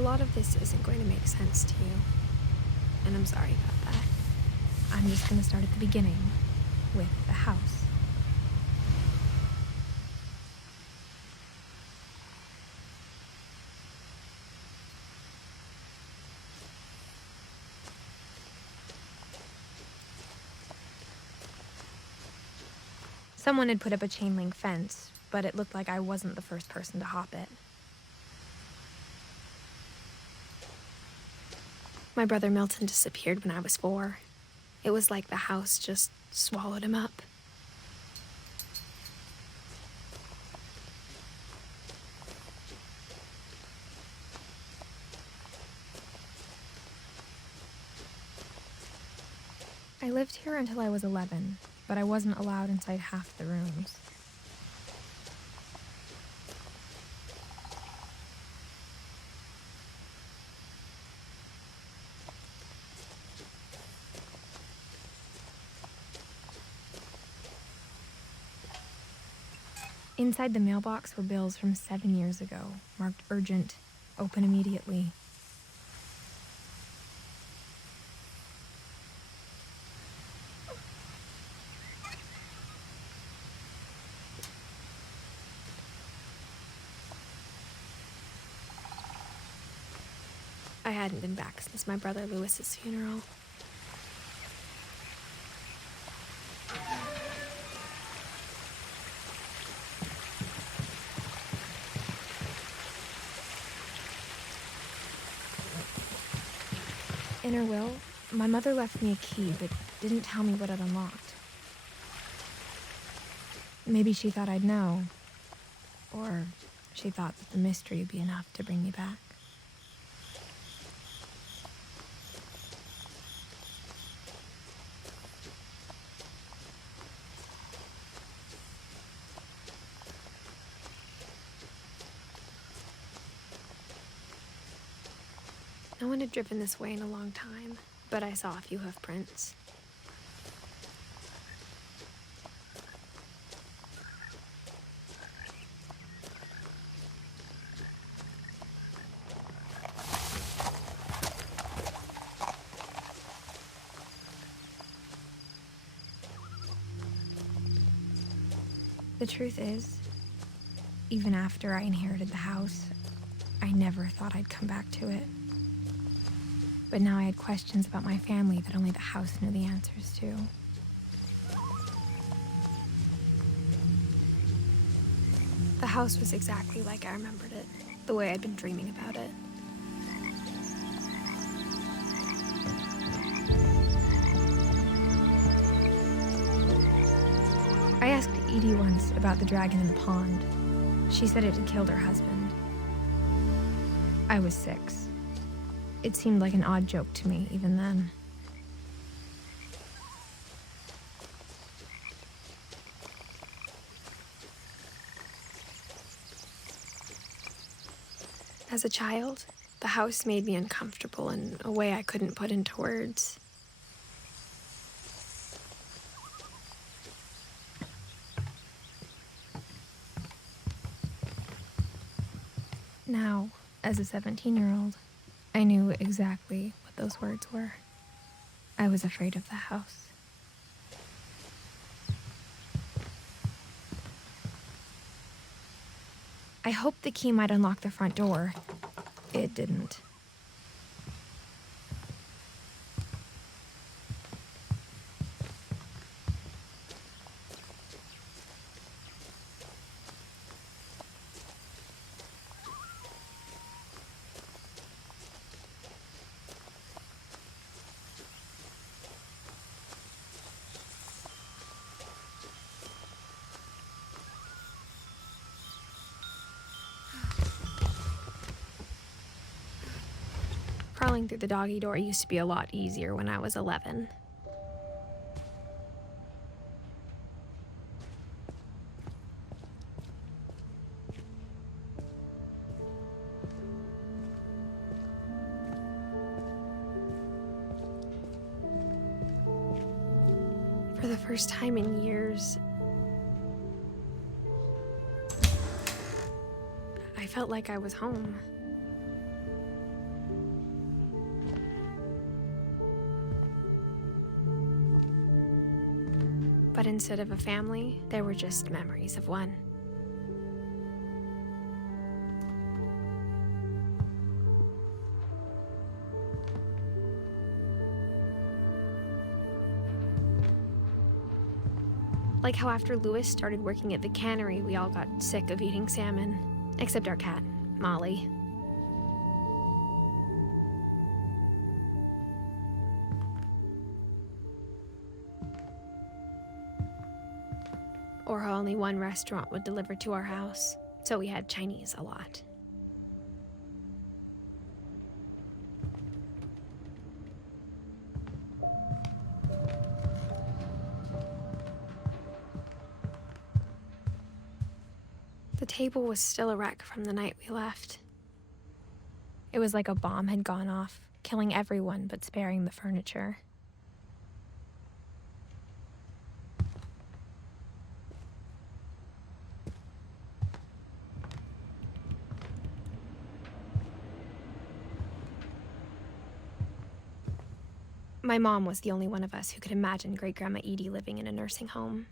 A lot of this isn't going to make sense to you, and I'm sorry about that. I'm just going to start at the beginning, with the house. Someone had put up a chain link fence, but it looked like I wasn't the first person to hop it. My brother Milton disappeared when I was 4. It was like the house just swallowed him up. I lived here until I was 11, but I wasn't allowed inside half the rooms. Inside the mailbox were bills from 7 years ago, marked urgent, open immediately. I hadn't been back since my brother Lewis's funeral. In her will, my mother left me a key but didn't tell me what it unlocked. Maybe she thought I'd know, or she thought that the mystery would be enough to bring me back. No one had driven this way in a long time, but I saw a few hoof prints. The truth is, even after I inherited the house, I never thought I'd come back to it. But now I had questions about my family that only the house knew the answers to. The house was exactly like I remembered it, the way I'd been dreaming about it. I asked Edie once about the dragon in the pond. She said it had killed her husband. I was 6. It seemed like an odd joke to me, even then. As a child, the house made me uncomfortable in a way I couldn't put into words. Now, as a 17-year-old, I knew exactly what those words were. I was afraid of the house. I hoped the key might unlock the front door. It didn't. Crawling through the doggy door used to be a lot easier when I was 11. For the first time in years, I felt like I was home. But instead of a family, there were just memories of one. Like how after Louis started working at the cannery, we all got sick of eating salmon. Except our cat, Molly. Or how only one restaurant would deliver to our house, so we had Chinese a lot. The table was still a wreck from the night we left. It was like a bomb had gone off, killing everyone but sparing the furniture. My mom was the only one of us who could imagine Great-Grandma Edie living in a nursing home.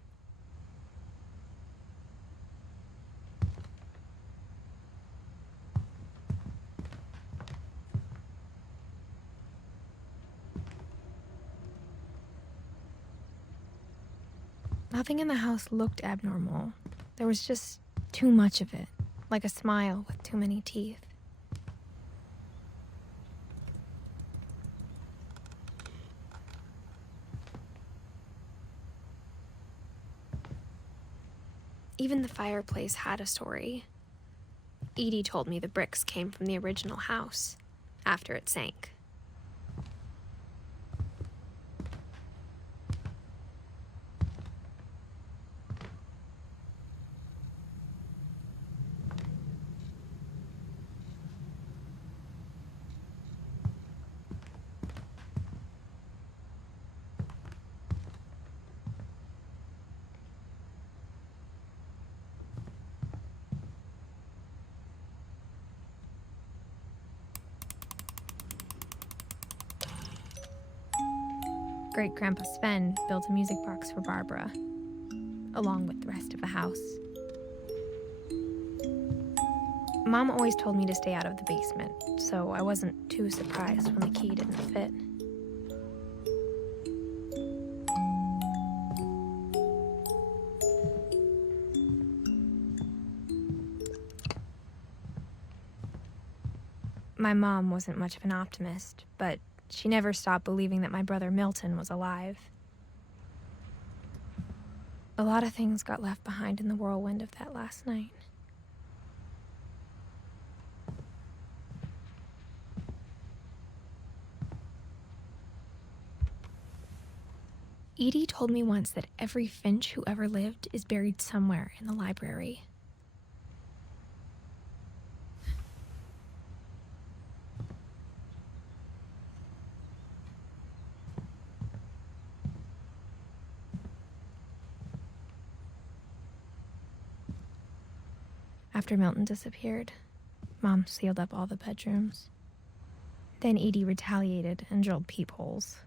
Nothing in the house looked abnormal. There was just too much of it, like a smile with too many teeth. Even the fireplace had a story. Edie told me the bricks came from the original house, after it sank. Great-Grandpa Sven built a music box for Barbara, along with the rest of the house. Mom always told me to stay out of the basement, so I wasn't too surprised when the key didn't fit. My mom wasn't much of an optimist, but she never stopped believing that my brother Milton was alive. A lot of things got left behind in the whirlwind of that last night. Edie told me once that every Finch who ever lived is buried somewhere in the library. After Milton disappeared, Mom sealed up all the bedrooms. Then Edie retaliated and drilled peepholes.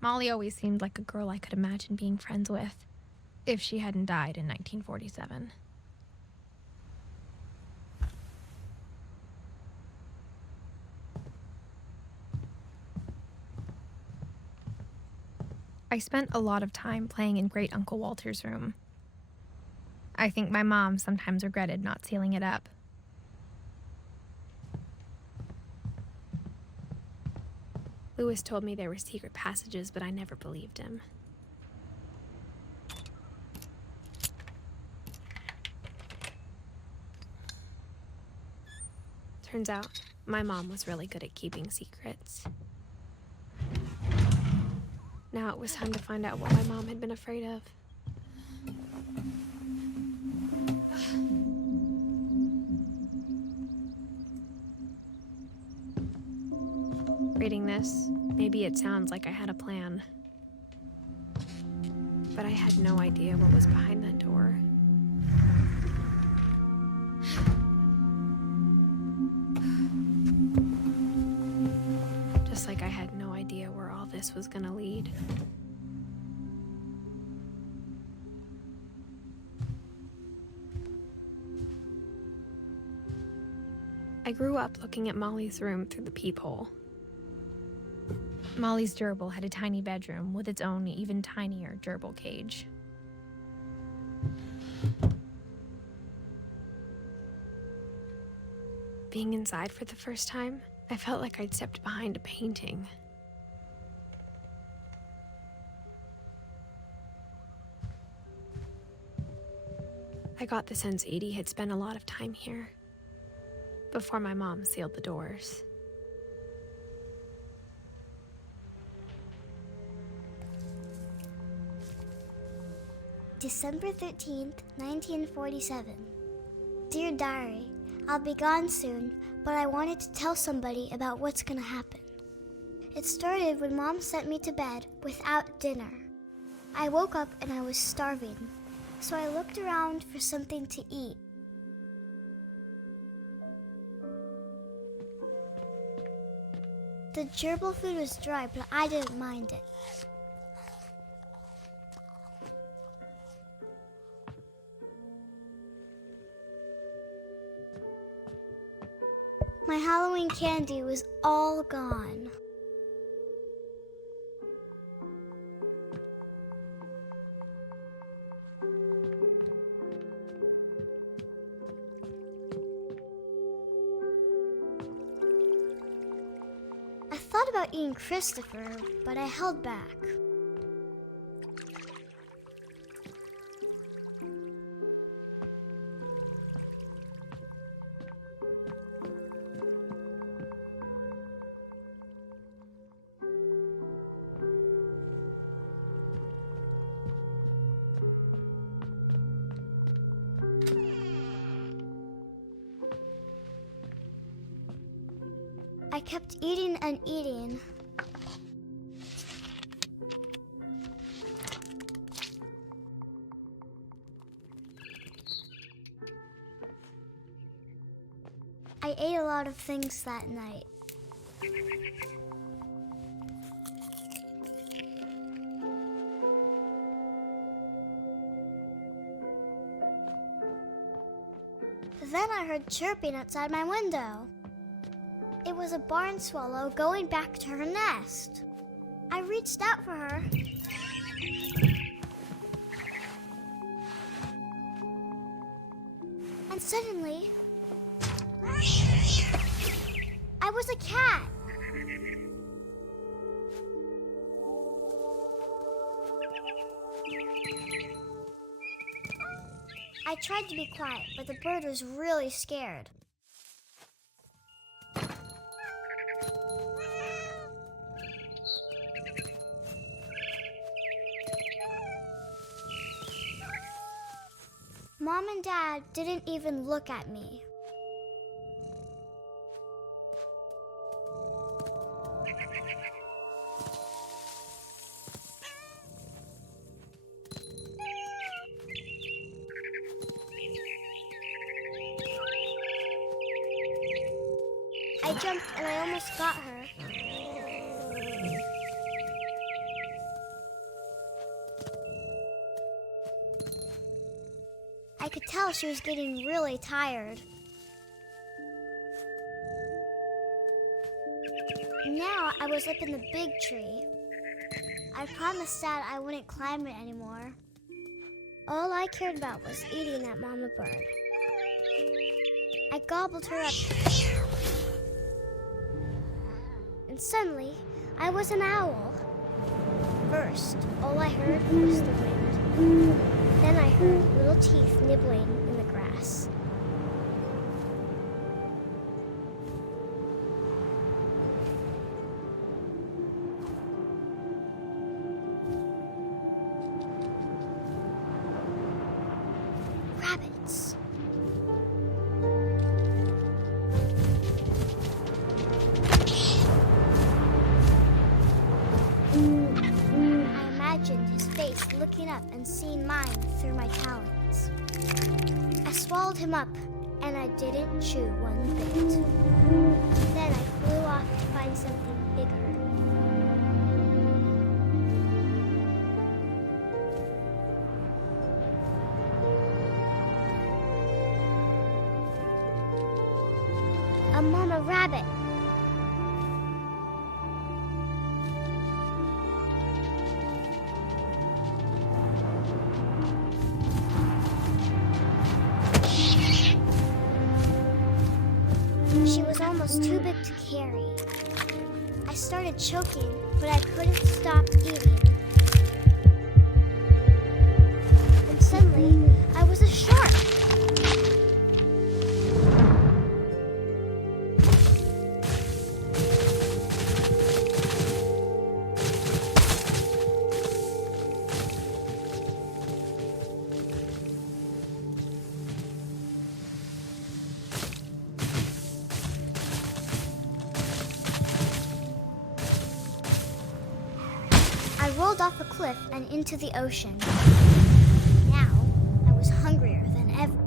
Molly always seemed like a girl I could imagine being friends with, if she hadn't died in 1947. I spent a lot of time playing in Great Uncle Walter's room. I think my mom sometimes regretted not sealing it up. Louis told me there were secret passages, but I never believed him. Turns out, my mom was really good at keeping secrets. Now it was time to find out what my mom had been afraid of. Reading this, maybe it sounds like I had a plan. but I had no idea what was behind that door. Just like I had no idea where all this was gonna lead. I grew up looking at Molly's room through the peephole. Molly's gerbil had a tiny bedroom with its own even tinier gerbil cage. Being inside for the first time, I felt like I'd stepped behind a painting. I got the sense Edie had spent a lot of time here before my mom sealed the doors. December 13th, 1947. Dear Diary, I'll be gone soon, but I wanted to tell somebody about what's gonna happen. It started when Mom sent me to bed without dinner. I woke up and I was starving, so I looked around for something to eat. The gerbil food was dry, but I didn't mind it. My Halloween candy was all gone. I thought about eating Christopher, but I held back. I kept eating and eating. I ate a lot of things that night. Then I heard chirping outside my window. It was a barn swallow going back to her nest. I reached out for her. And suddenly, I was a cat. I tried to be quiet, but the bird was really scared. Mom and Dad didn't even look at me. I jumped and I almost got her. I could tell she was getting really tired. Now I was up in the big tree. I promised Dad I wouldn't climb it anymore. All I cared about was eating that mama bird. I gobbled her up. And suddenly, I was an owl. First, all I heard was the wind. Then I heard little teeth nibbling in the grass. Rabbits. I imagined his face looking up gobbled him up, and I didn't chew one bit. Then I flew off to find something bigger. A mama rabbit. She was almost too big to carry. I started choking, but I couldn't stop eating. And suddenly, I was a shark. I rolled off a cliff and into the ocean. Now, I was hungrier than ever.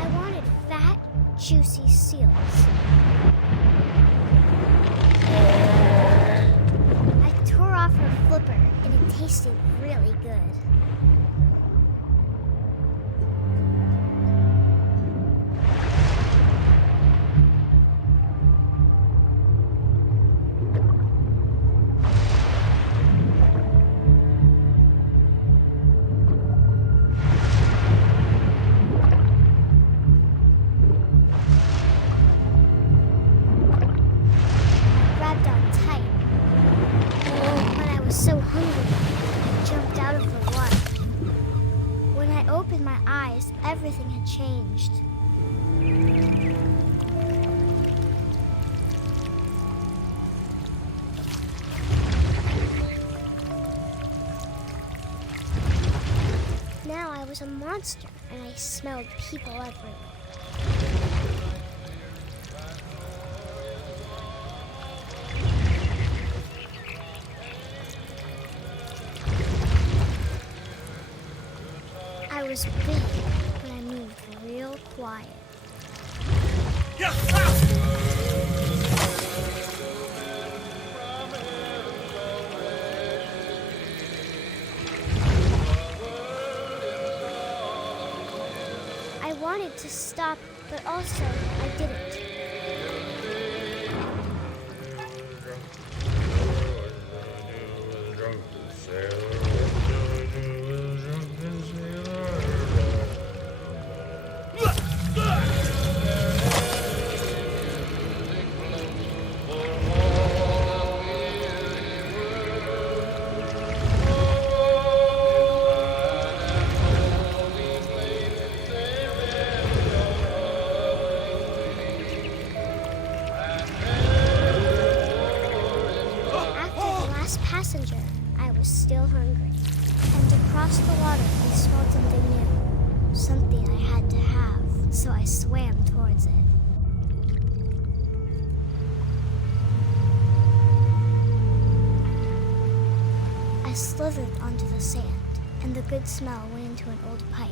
I wanted fat, juicy seals. I tore off her flipper, and it tasted really good. So hungry, I jumped out of the water. When I opened my eyes, everything had changed. Now I was a monster, and I smelled people everywhere. I was big, but I moved real quiet. I wanted to stop, but also I didn't. Passenger, I was still hungry, and across the water I smelled something new, something I had to have, so I swam towards it. I slithered onto the sand, and the good smell went into an old pipe.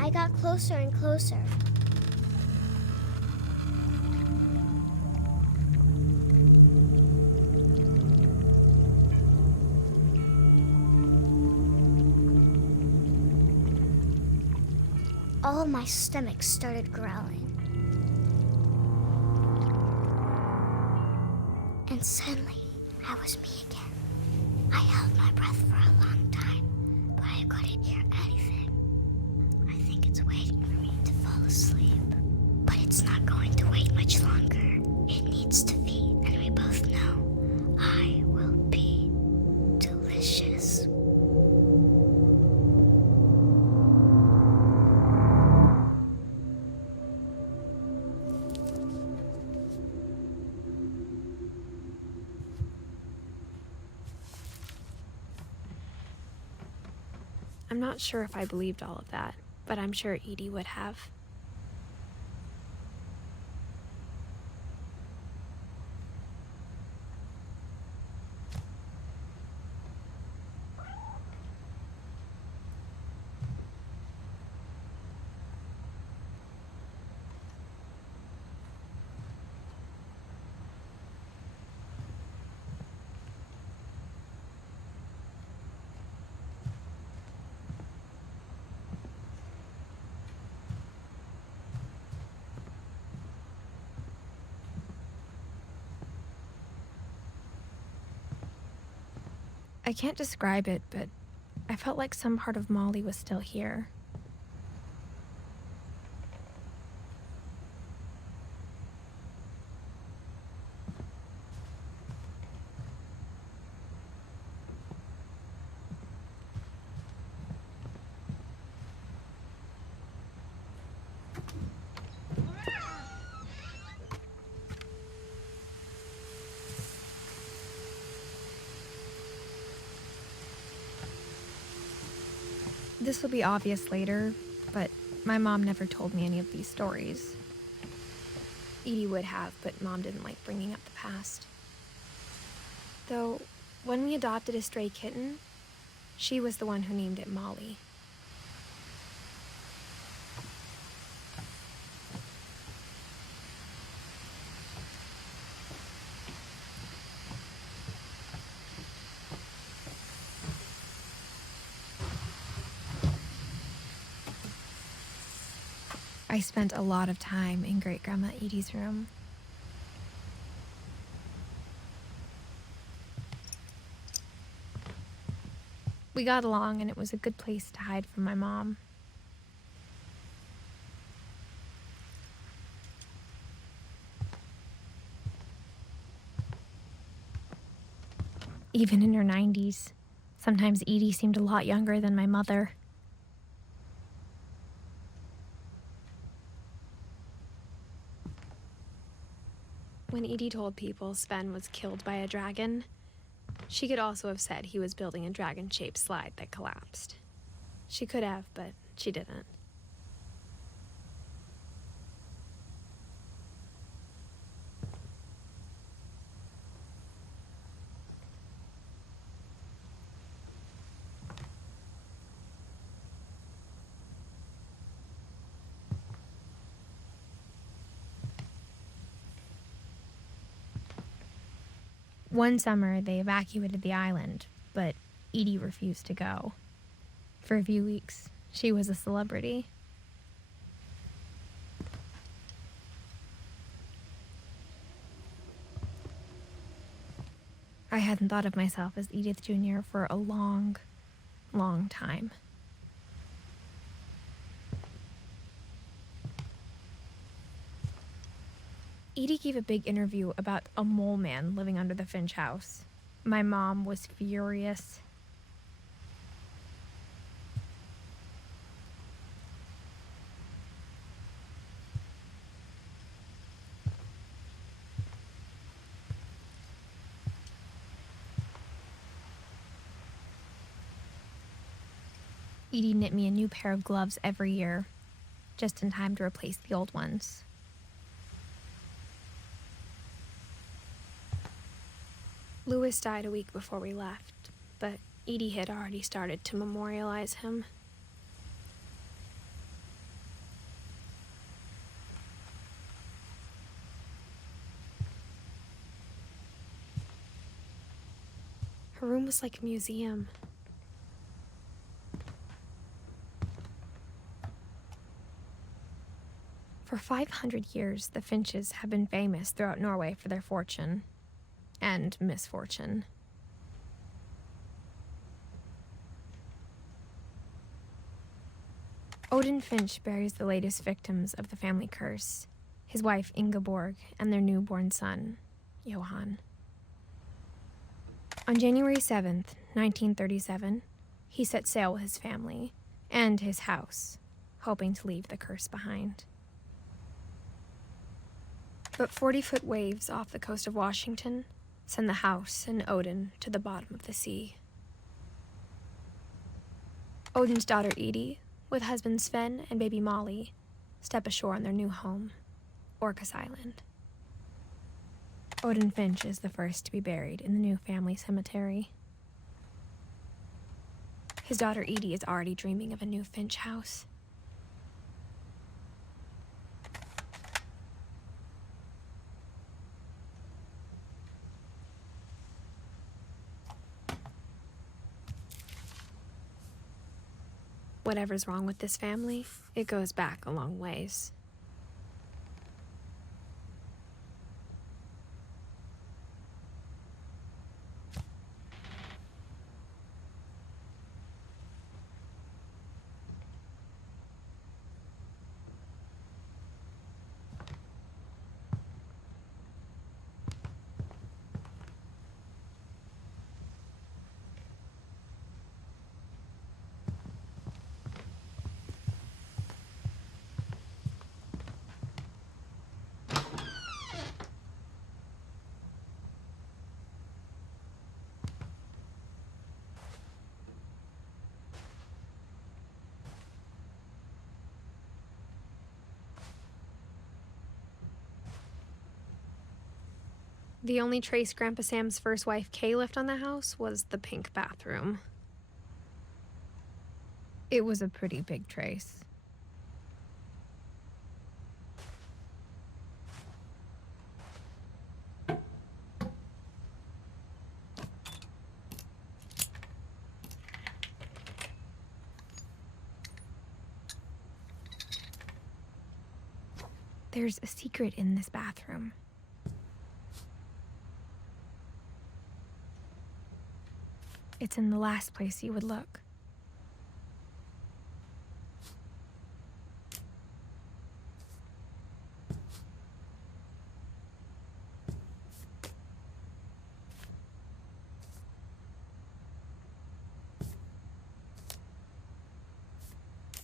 I got closer and closer. All my stomach started growling. And suddenly, I was me again. I held my breath for a long time, but I couldn't hear anything. I think it's waiting for me to fall asleep. But it's not going to wait much longer. It needs to feed, and we both know I will be delicious. I'm not sure if I believed all of that, but I'm sure Edie would have. I can't describe it, but I felt like some part of Molly was still here. This will be obvious later, but my mom never told me any of these stories. Edie would have, but Mom didn't like bringing up the past. Though, when we adopted a stray kitten, she was the one who named it Molly. I spent a lot of time in Great-Grandma Edie's room. We got along, and it was a good place to hide from my mom. Even in her 90s, sometimes Edie seemed a lot younger than my mother. When Edie told people Sven was killed by a dragon, she could also have said he was building a dragon-shaped slide that collapsed. She could have, but she didn't. One summer, they evacuated the island, but Edie refused to go. For a few weeks, she was a celebrity. I hadn't thought of myself as Edith Jr. for a long, long time. Edie gave a big interview about a mole man living under the Finch house. My mom was furious. Edie knit me a new pair of gloves every year, just in time to replace the old ones. Louis died a week before we left, but Edie had already started to memorialize him. Her room was like a museum. For 500 years, the Finches have been famous throughout Norway for their fortune. And misfortune. Odin Finch buries the latest victims of the family curse, his wife Ingeborg and their newborn son, Johan. On January 7th, 1937, he set sail with his family and his house, hoping to leave the curse behind. But 40-foot waves off the coast of Washington send the house and Odin to the bottom of the sea. Odin's daughter Edie, with husband Sven and baby Molly, step ashore on their new home, Orcas Island. Odin Finch is the first to be buried in the new family cemetery. His daughter Edie is already dreaming of a new Finch house. Whatever's wrong with this family, it goes back a long ways. The only trace Grandpa Sam's first wife Kay left on the house was the pink bathroom. It was a pretty big trace. There's a secret in this bathroom. It's in the last place you would look.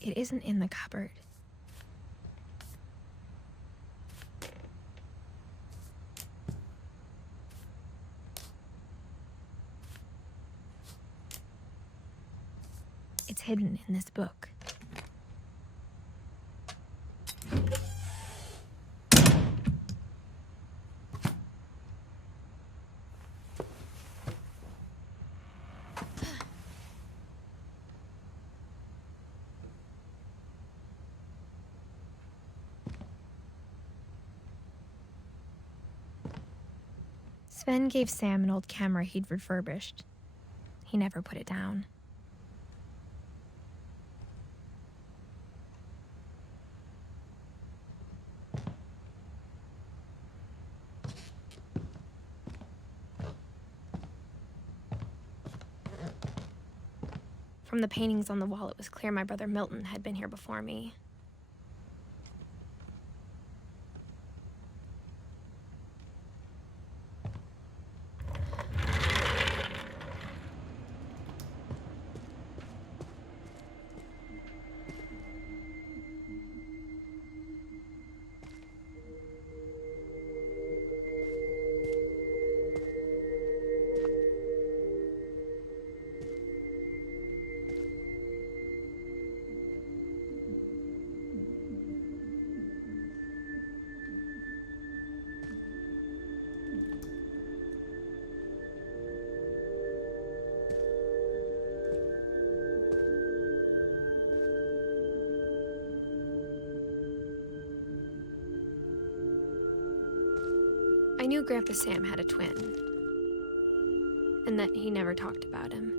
It isn't in the cupboard. It's hidden in this book. Sven gave Sam an old camera he'd refurbished. He never put it down. From the paintings on the wall, it was clear my brother Milton had been here before me. I knew Grandpa Sam had a twin, and that he never talked about him.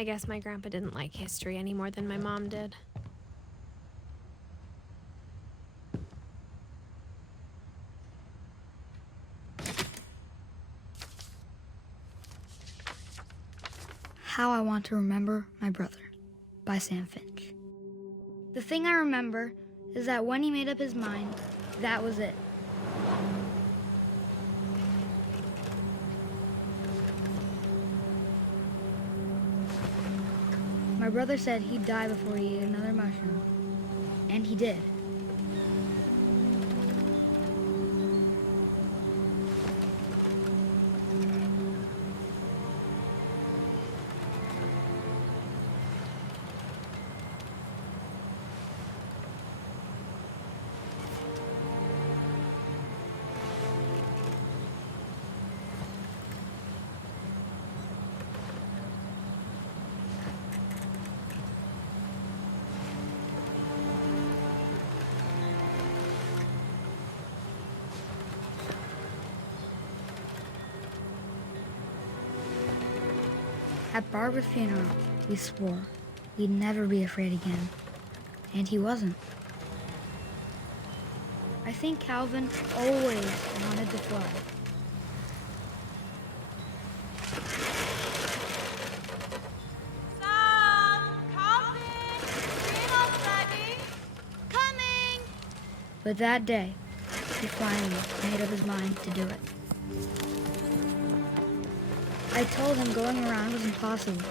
I guess my grandpa didn't like history any more than my mom did. How I Want to Remember My Brother by Sam Finch. The thing I remember is that when he made up his mind, that was it. My brother said he'd die before he ate another mushroom, and he did. At Barbara's funeral, we swore we'd never be afraid again, and he wasn't. I think Calvin always wanted to fly. Sam, Calvin, dinner's ready. Coming! But that day, he finally made up his mind to do it. I told him going around was impossible.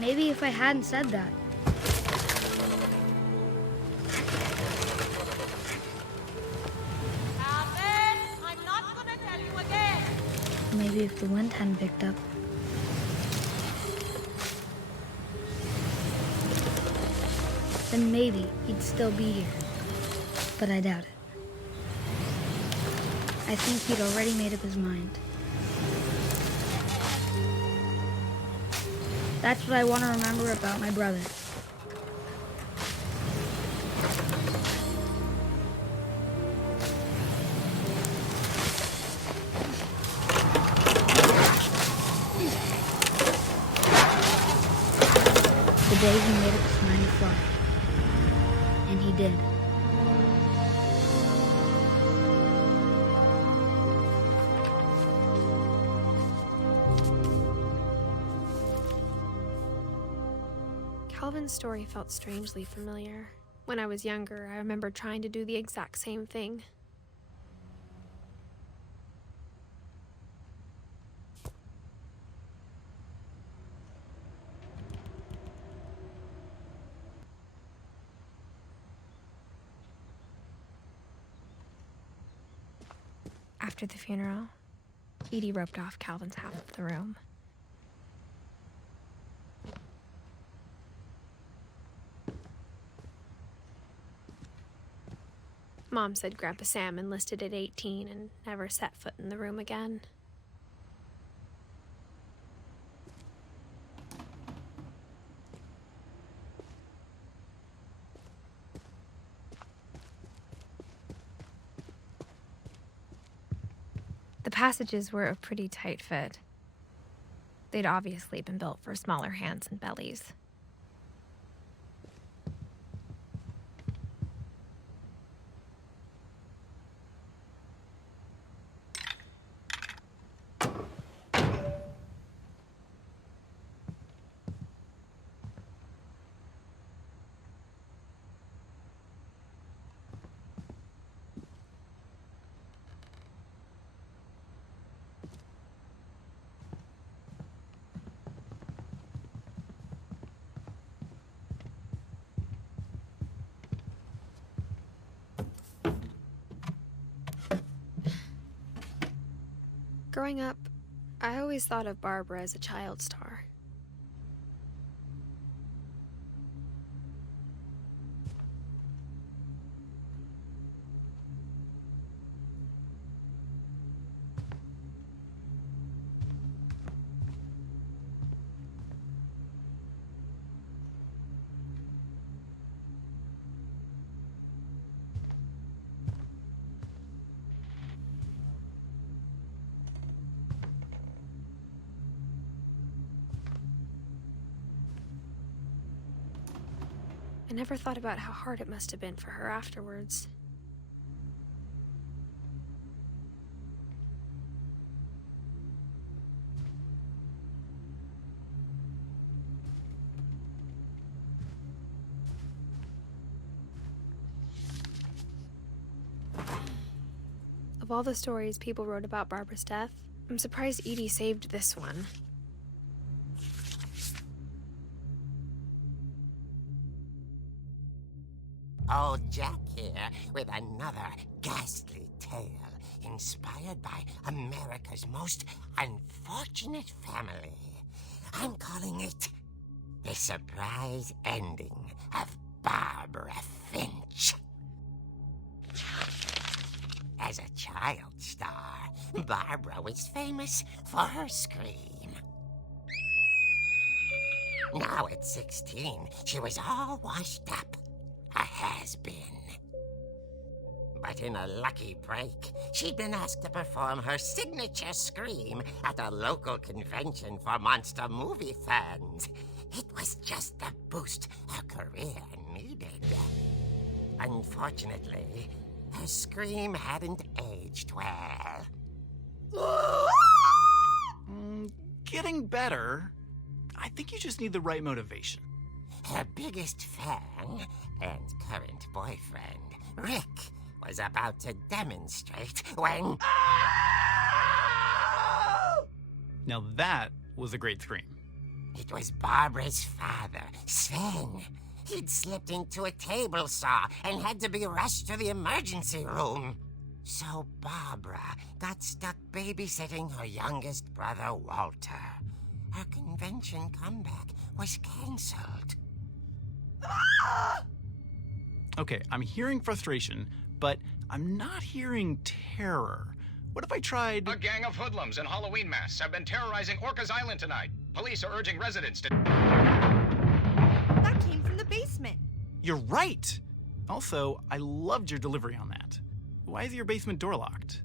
Maybe if I hadn't said that. Calvin, I'm not gonna tell you again. Maybe if the wind hadn't picked up. Then maybe he'd still be here. But I doubt it. I think he'd already made up his mind. That's what I want to remember about my brother. The day he made up his mind to fly. And he did. Calvin's story felt strangely familiar. When I was younger, I remember trying to do the exact same thing. After the funeral, Edie roped off Calvin's half of the room. Mom said Grandpa Sam enlisted at 18 and never set foot in the room again. The passages were a pretty tight fit. They'd obviously been built for smaller hands and bellies. Growing up, I always thought of Barbara as a child star. never thought about how hard it must have been for her afterwards. Of all the stories people wrote about Barbara's death, I'm surprised Edie saved this one. Old Jack here with another ghastly tale inspired by America's most unfortunate family. I'm calling it The Surprise Ending of Barbara Finch. As a child star, Barbara was famous for her scream. Now at 16, she was all washed up. A has-been. But in a lucky break, she'd been asked to perform her signature scream at a local convention for monster movie fans. It was just the boost her career needed. Unfortunately, her scream hadn't aged well. Getting better. I think you just need the right motivation. Her biggest fan and current boyfriend, Rick, was about to demonstrate when... Now that was a great scream. It was Barbara's father, Sven. He'd slipped into a table saw and had to be rushed to the emergency room. So Barbara got stuck babysitting her youngest brother, Walter. Her convention comeback was canceled. Okay, I'm hearing frustration, but I'm not hearing terror. What if I tried... A gang of hoodlums in Halloween masks have been terrorizing Orcas Island tonight. Police are urging residents to... That came from the basement. You're right! Also, I loved your delivery on that. Why is your basement door locked?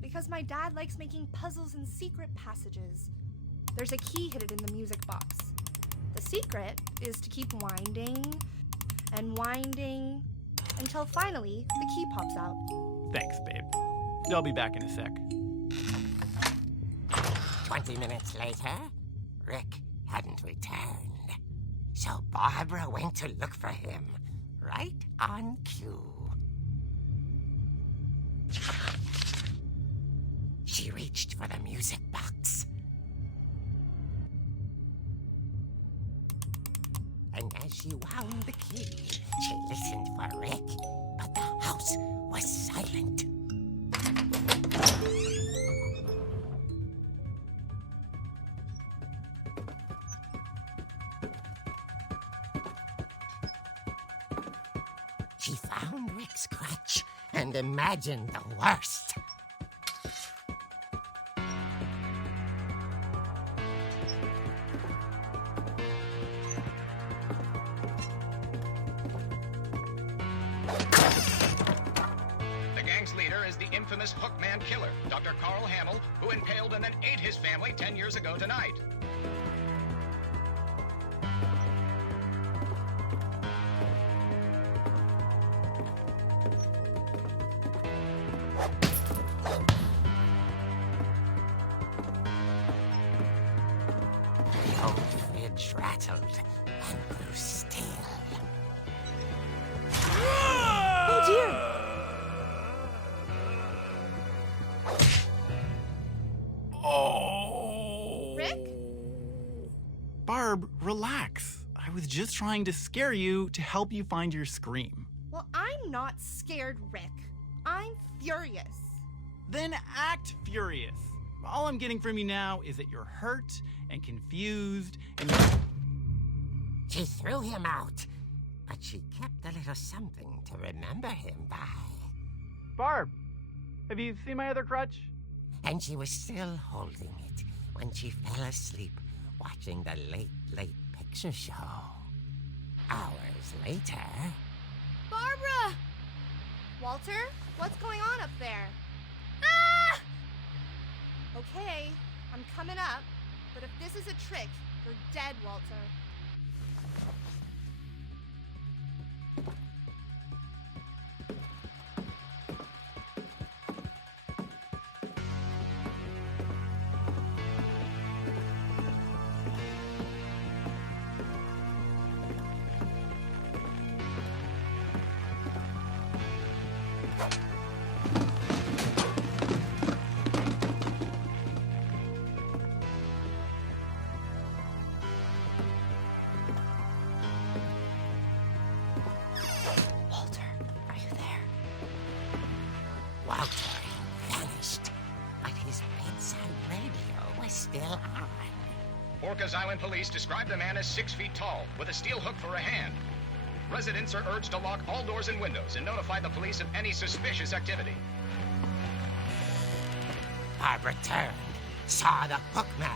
Because my dad likes making puzzles and secret passages. There's a key hidden in the music box. The secret is to keep winding and winding until finally the key pops out. Thanks, babe. I'll be back in a sec. 20 minutes later, Rick hadn't returned. So Barbara went to look for him, right on cue. She reached for the music box. And as she wound the key, she listened for Rick, but the house was silent. She found Rick's crutch and imagined the worst. Infamous Hookman killer, Dr. Carl Hamill, who impaled and then ate his family 10 years ago tonight. The old fridge rattled and grew still. Oh dear! Barb, relax. I was just trying to scare you to help you find your scream. Well, I'm not scared, Rick. I'm furious. Then act furious. All I'm getting from you now is that you're hurt and confused and... She threw him out, but she kept a little something to remember him by. Barb, have you seen my other crutch? And she was still holding it when she fell asleep watching the late picture show. Hours later... Barbara! Walter, what's going on up there? Ah! Okay, I'm coming up, but if this is a trick, you're dead, Walter. Orcas Island police describe the man as 6 feet tall, with a steel hook for a hand. Residents are urged to lock all doors and windows and notify the police of any suspicious activity. Barbara turned, saw the hookman,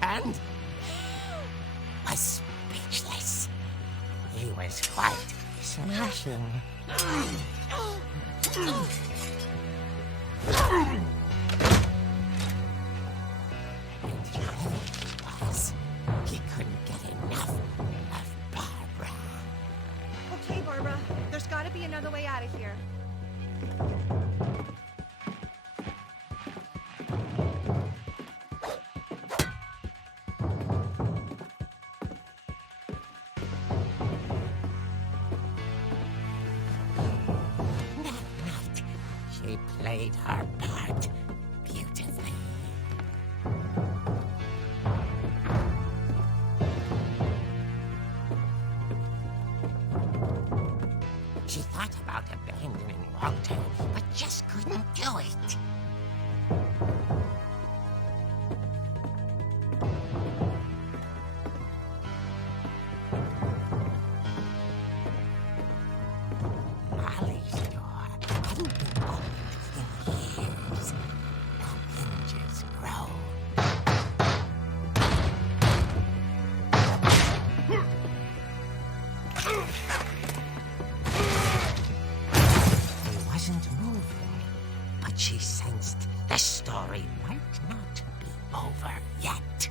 and was speechless. He was quite smashing. He couldn't get enough of Barbara. Okay, Barbara, there's gotta be another way out of here. That night, she played her part beautifully. She thought about abandoning Walter, but just couldn't do it. Molly's door hadn't been opened in years. The hinges groaned. He wasn't moving, but she sensed the story might not be over yet.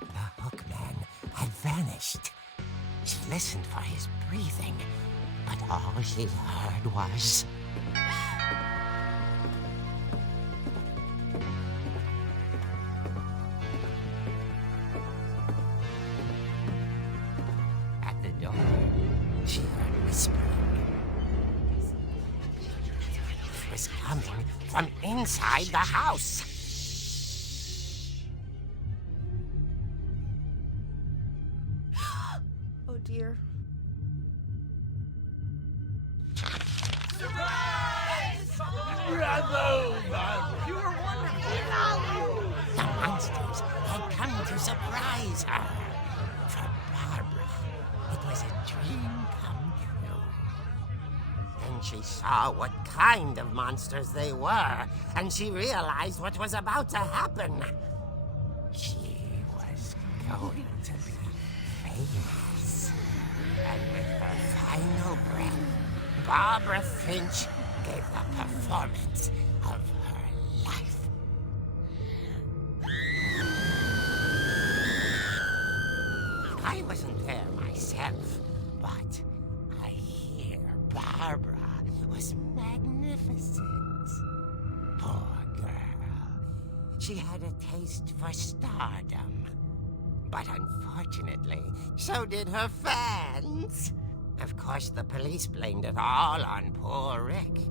The hookman had vanished. She listened for his breathing, but all she heard was... At the door, she heard whispering. It was coming from inside the house. Oh dear. The monsters had come to surprise her. For Barbara, it was a dream come true. Then she saw what kind of monsters they were, and she realized what was about to happen. She was going to be famous. And with her final breath, Barbara Finch gave the performance of her life. I wasn't there myself, but I hear Barbara was magnificent. Poor girl. She had a taste for stardom. But unfortunately, so did her fans. Of course, the police blamed it all on poor Rick,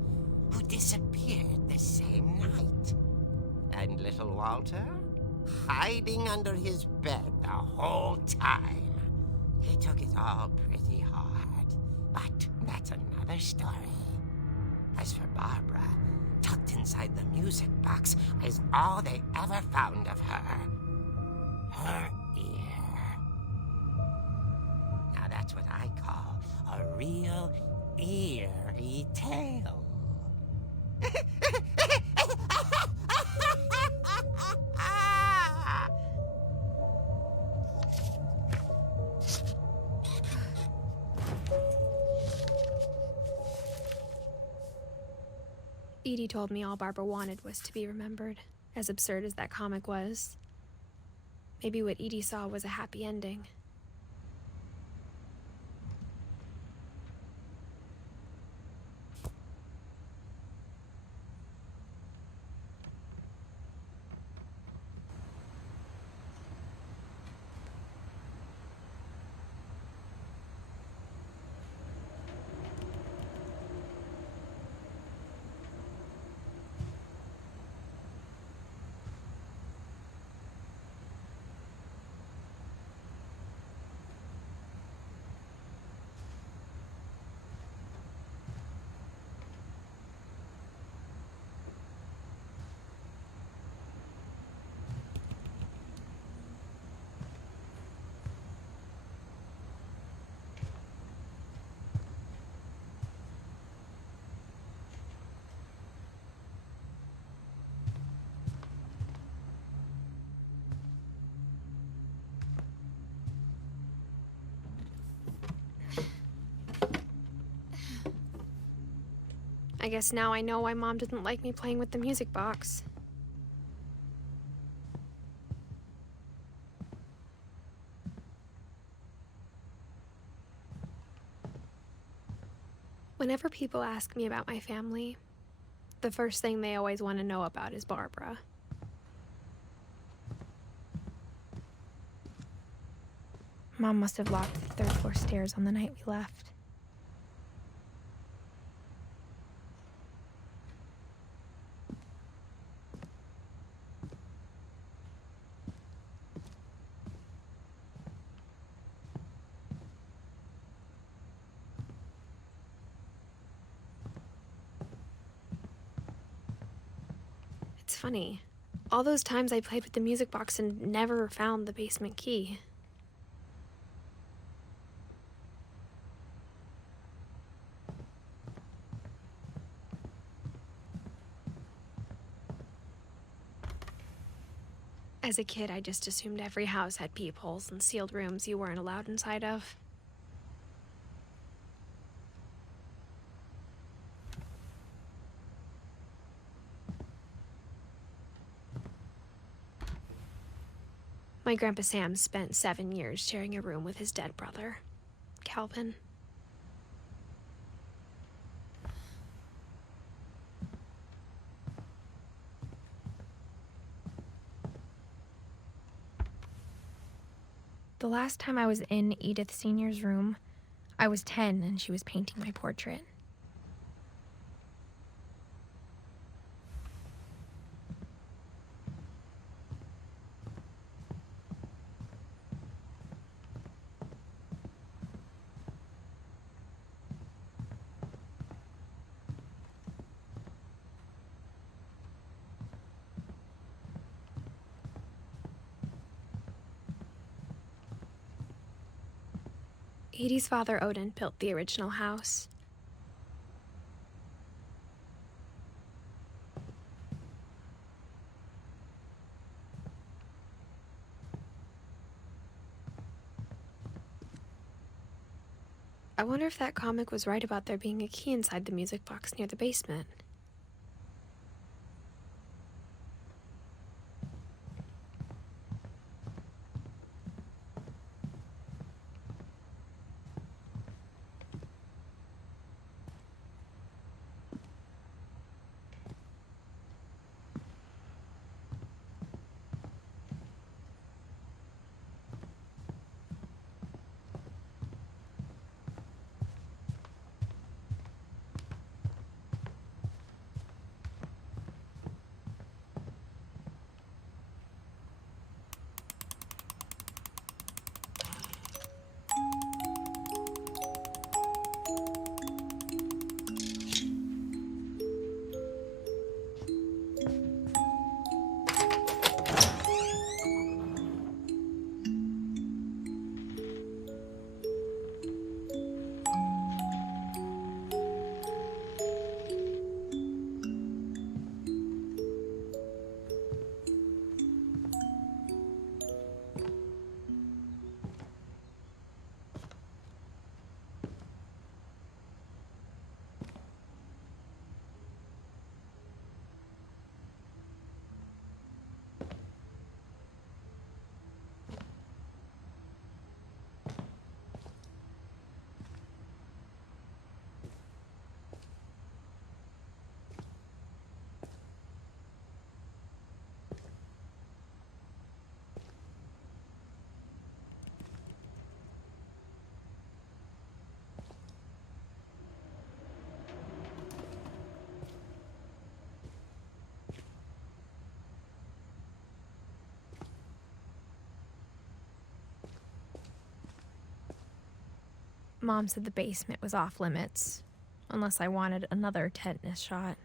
who disappeared the same night. And little Walter? Hiding under his bed the whole time. He took it all pretty hard, but that's another story. As for Barbara, tucked inside the music box is all they ever found of her. Her ear. Now that's what I call a real eerie tale. Edie told me all Barbara wanted was to be remembered, as absurd as that comic was. Maybe what Edie saw was a happy ending. guess now I know why Mom didn't like me playing with the music box. Whenever people ask me about my family, the first thing they always want to know about is Barbara. Mom must have locked the third floor stairs on the night we left. It's funny. All those times I played with the music box and never found the basement key. As a kid, I just assumed every house had peepholes and sealed rooms you weren't allowed inside of. My Grandpa Sam spent 7 years sharing a room with his dead brother, Calvin. The last time I was in Edith Sr.'s room, I was 10 and she was painting my portrait. Edie's father, Odin, built the original house. I wonder if that comic was right about there being a key inside the music box near the basement. Mom said the basement was off limits, unless I wanted another tetanus shot.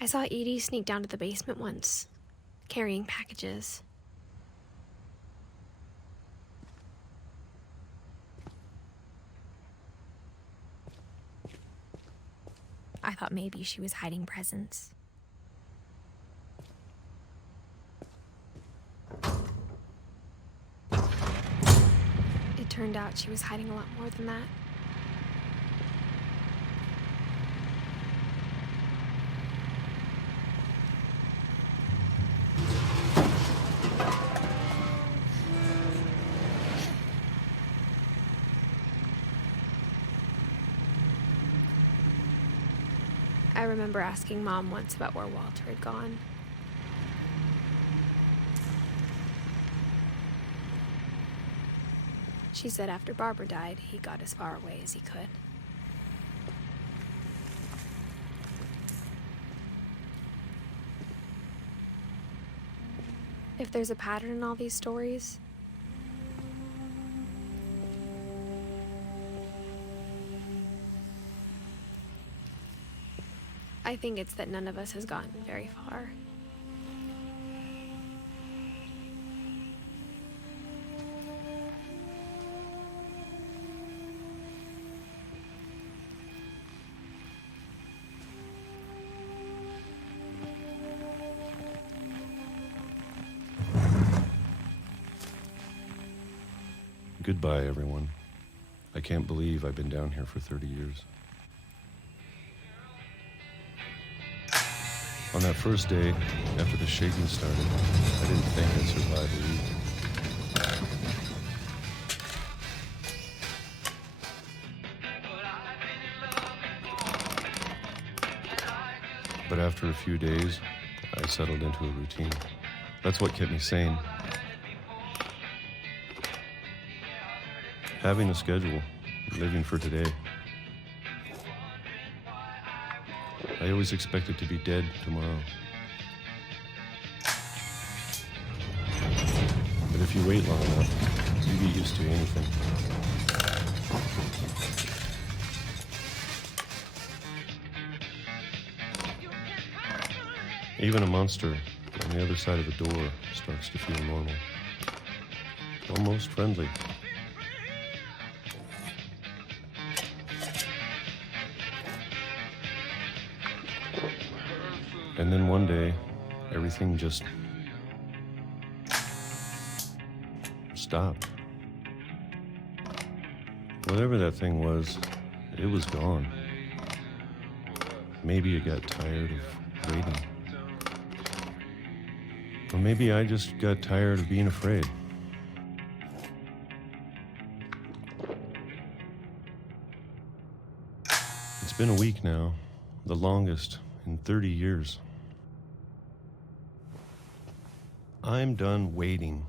I saw Edie sneak down to the basement once, carrying packages. I thought maybe she was hiding presents. It turned out she was hiding a lot more than that. I remember asking Mom once about where Walter had gone. She said after Barbara died, he got as far away as he could. If there's a pattern in all these stories, I think it's that none of us has gotten very far. Goodbye, everyone. I can't believe I've been down here for 30 years. On that first day, after the shaking started, I didn't think I'd survive a week. But after a few days, I settled into a routine. That's what kept me sane. Having a schedule, living for today. I always expected to be dead tomorrow. But if you wait long enough, you get used to anything. Even a monster on the other side of the door starts to feel normal. Almost friendly. And then one day, everything just stopped. Whatever that thing was, it was gone. Maybe it got tired of waiting. Or maybe I just got tired of being afraid. It's been a week now, the longest in 30 years. I'm done waiting.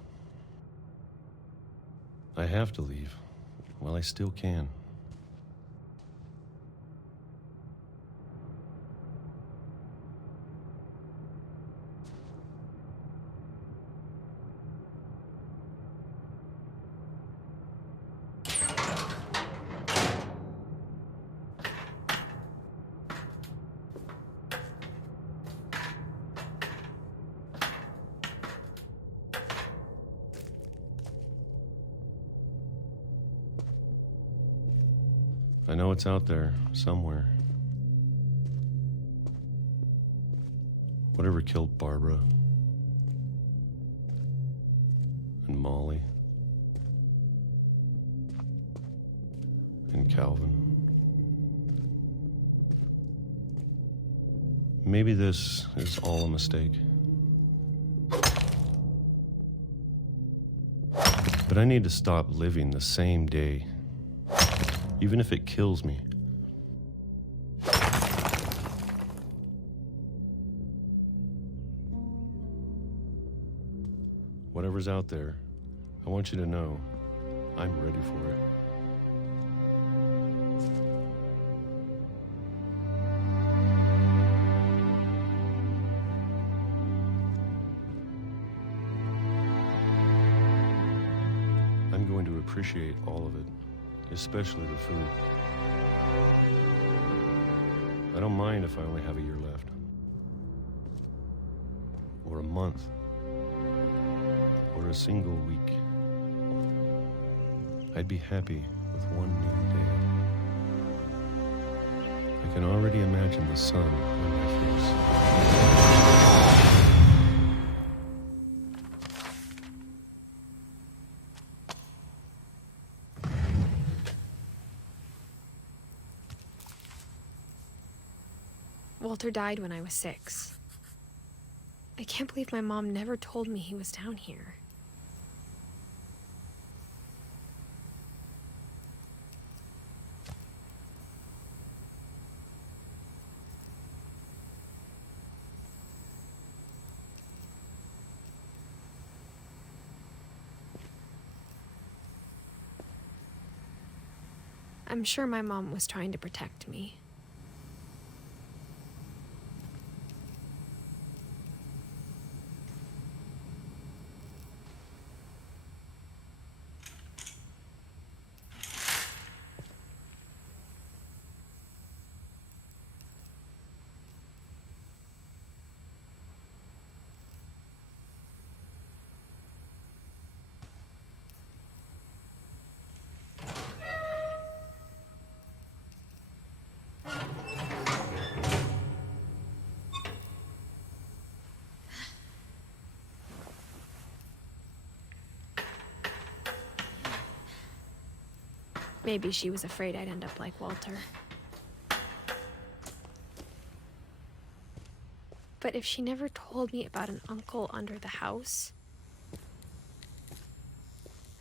I have to leave while I still can. I know it's out there, somewhere. Whatever killed Barbara and Molly and Calvin. Maybe this is all a mistake. But I need to stop living the same day. Even if it kills me. Whatever's out there, I want you to know I'm ready for it. I'm going to appreciate all of it. Especially the food. I don't mind if I only have a year left. Or a month. for a single week. I'd be happy with one new day. I can already imagine the sun on my face. Walter died when I was 6. I can't believe my mom never told me he was down here. I'm sure my mom was trying to protect me. Maybe she was afraid I'd end up like Walter. But if she never told me about an uncle under the house,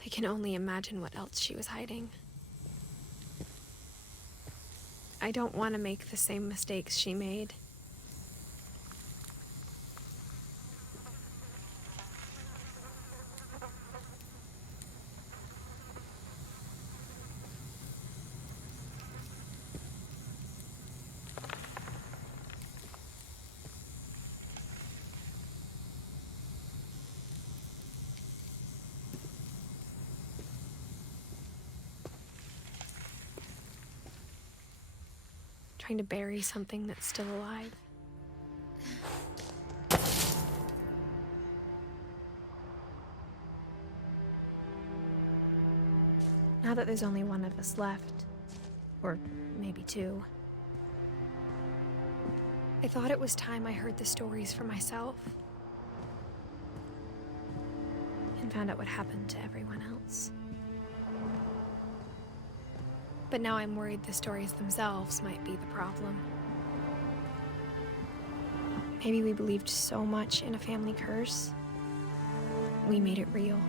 I can only imagine what else she was hiding. I don't want to make the same mistakes she made. Trying to bury something that's still alive. Now that there's only one of us left, or maybe two, I thought it was time I heard the stories for myself and found out what happened to everyone else. But now I'm worried the stories themselves might be the problem. Maybe we believed so much in a family curse, we made it real.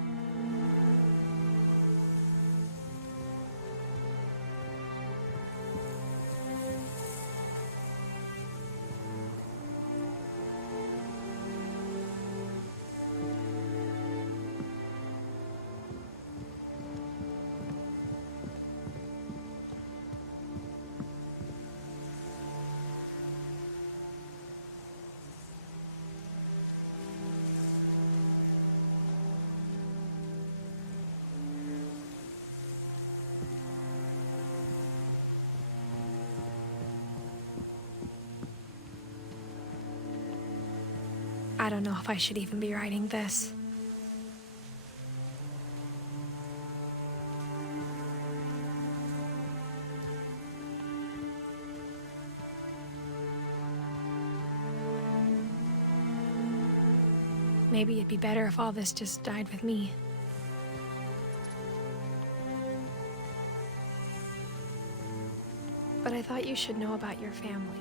I don't know if I should even be writing this. Maybe it'd be better if all this just died with me. But I thought you should know about your family.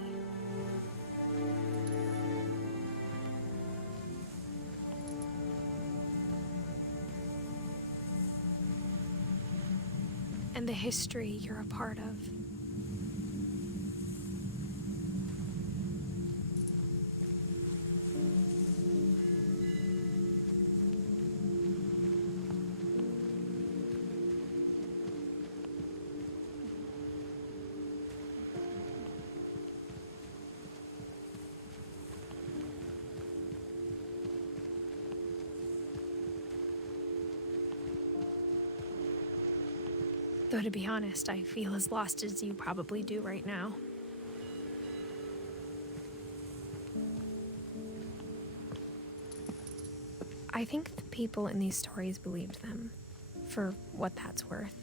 And the history you're a part of. Though to be honest, I feel as lost as you probably do right now. I think the people in these stories believed them, for what that's worth.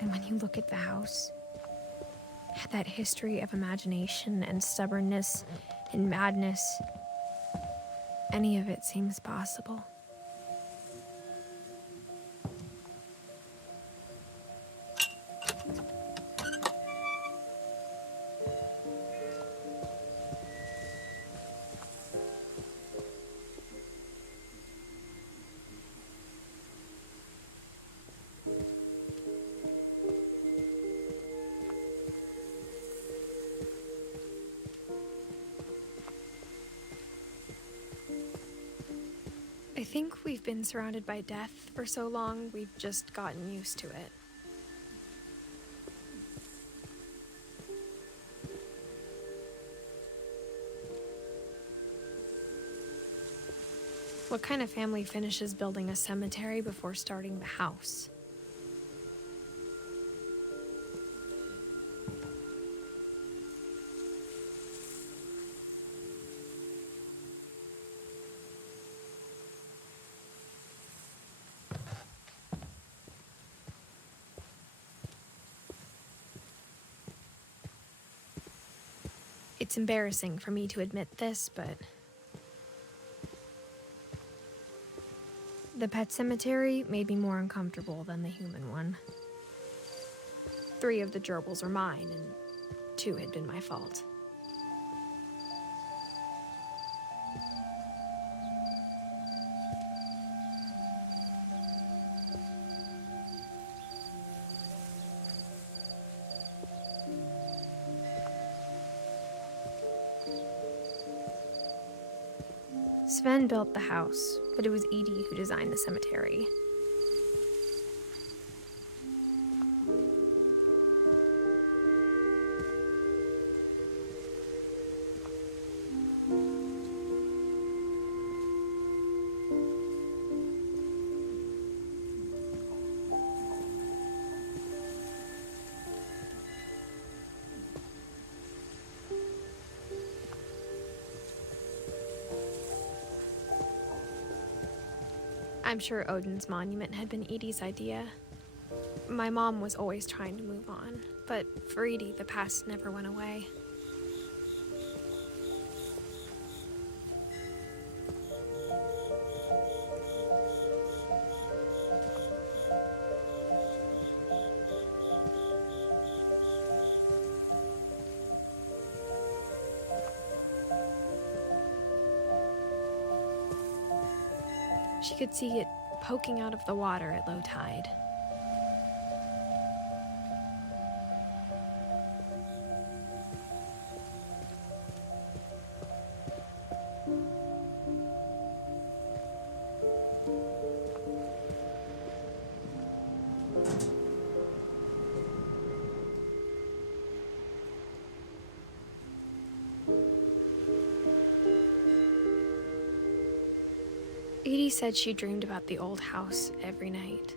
And when you look at the house, that history of imagination and stubbornness and madness, any of it seems possible. I think we've been surrounded by death for so long, we've just gotten used to it. What kind of family finishes building a cemetery before starting the house? It's embarrassing for me to admit this, but the pet cemetery made me more uncomfortable than the human one. 3 of the gerbils were mine, and 2 had been my fault. Sven built the house, but it was Edie who designed the cemetery. I'm sure Odin's monument had been Edie's idea. My mom was always trying to move on, but for Edie, the past never went away. She could see it poking out of the water at low tide. Edie said she dreamed about the old house every night.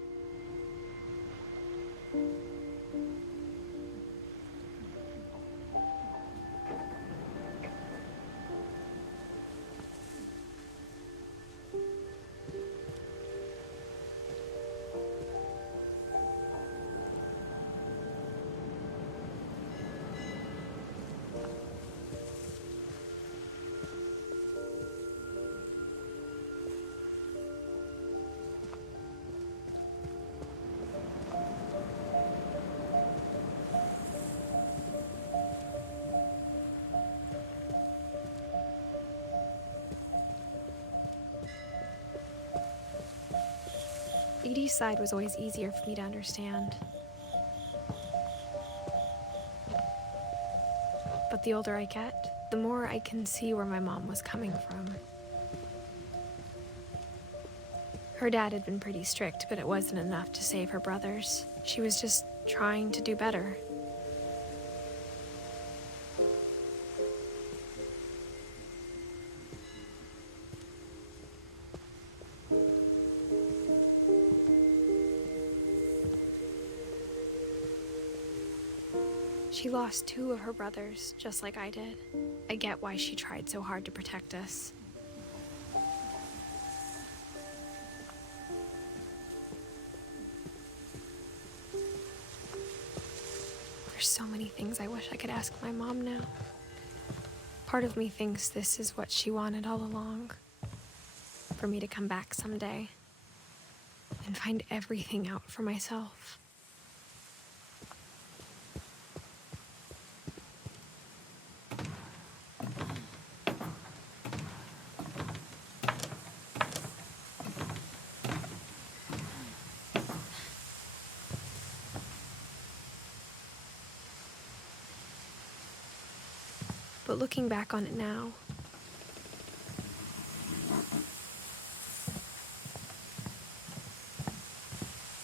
Edie's side was always easier for me to understand. But the older I get, the more I can see where my mom was coming from. Her dad had been pretty strict, but it wasn't enough to save her brothers. She was just trying to do better. She lost 2 of her brothers, just like I did. I get why she tried so hard to protect us. There's so many things I wish I could ask my mom now. Part of me thinks this is what she wanted all along. For me to come back someday and find everything out for myself. But looking back on it now,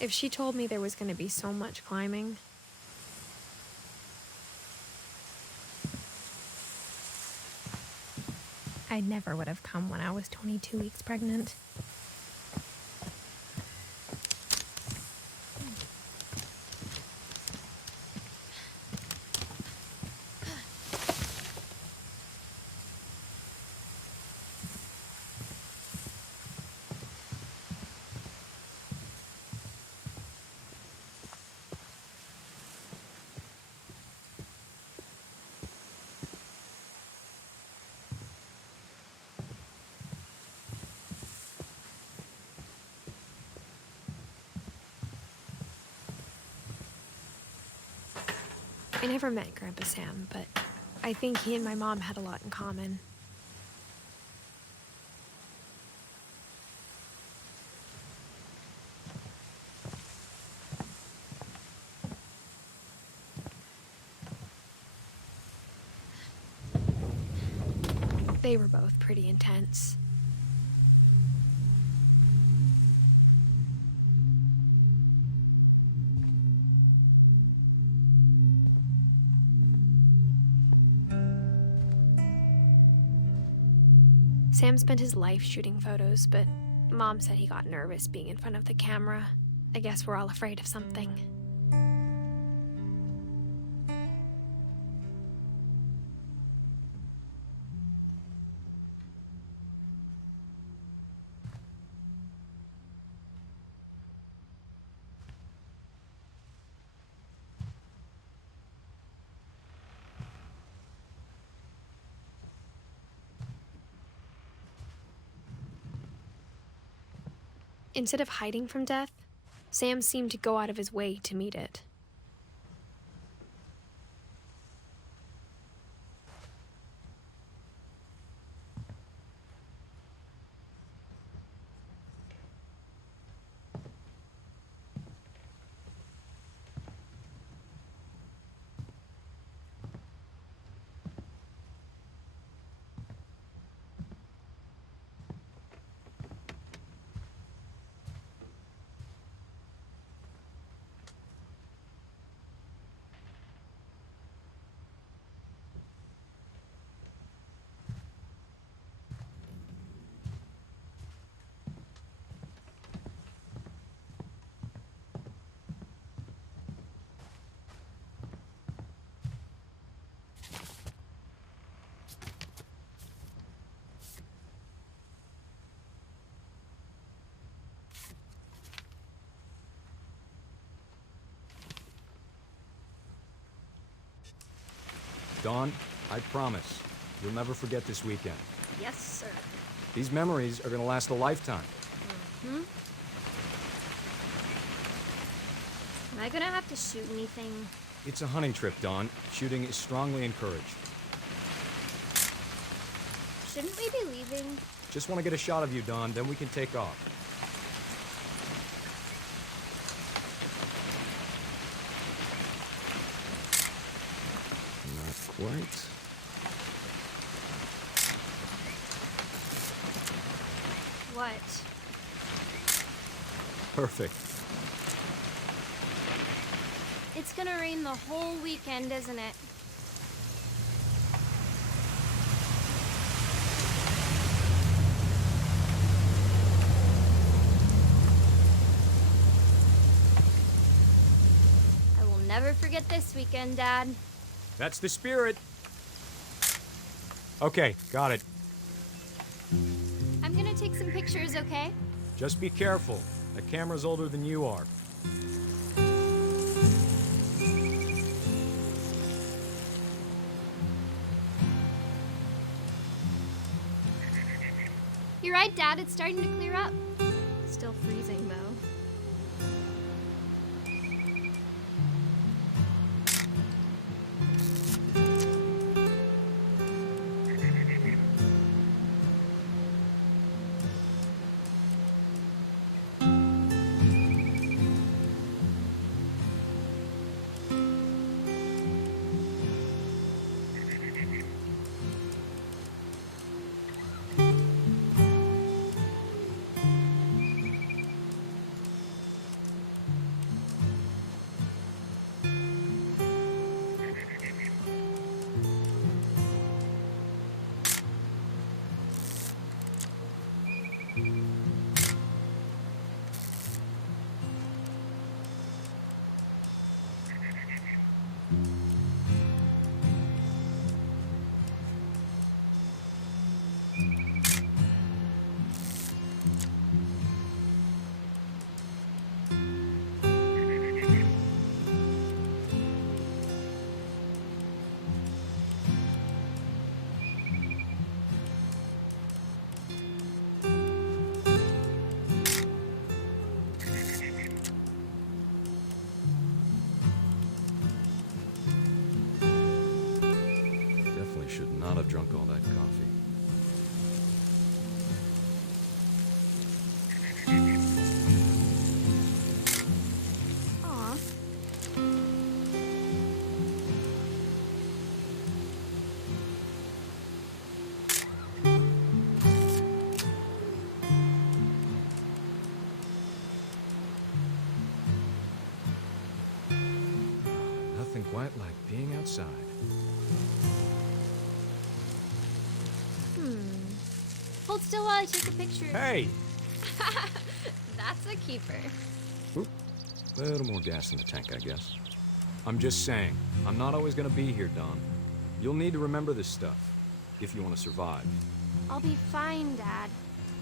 if she told me there was going to be so much climbing, I never would have come when I was 22 weeks pregnant. I never met Grandpa Sam, but I think he and my mom had a lot in common. They were both pretty intense. Sam spent his life shooting photos, but Mom said he got nervous being in front of the camera. I guess we're all afraid of something. Instead of hiding from death, Sam seemed to go out of his way to meet it. Dawn, I promise, you'll never forget this weekend. Yes, sir. These memories are gonna last a lifetime. Mm-hmm. Am I gonna have to shoot anything? It's a hunting trip, Dawn. Shooting is strongly encouraged. Shouldn't we be leaving? Just want to get a shot of you, Dawn, then we can take off. right. What? Perfect. It's gonna rain the whole weekend, isn't it? I will never forget this weekend, Dad. That's the spirit. Okay, got it. I'm gonna take some pictures, okay? Just be careful. That camera's older than you are. You're right, Dad. It's starting to clear up. Still freezing, though. Should not have drunk all that coffee. Aw. Nothing quite like being outside. Hold still while I take a picture. Hey! That's a keeper. Oop. A little more gas in the tank, I guess. I'm just saying, I'm not always gonna be here, Don. You'll need to remember this stuff, if you want to survive. I'll be fine, Dad.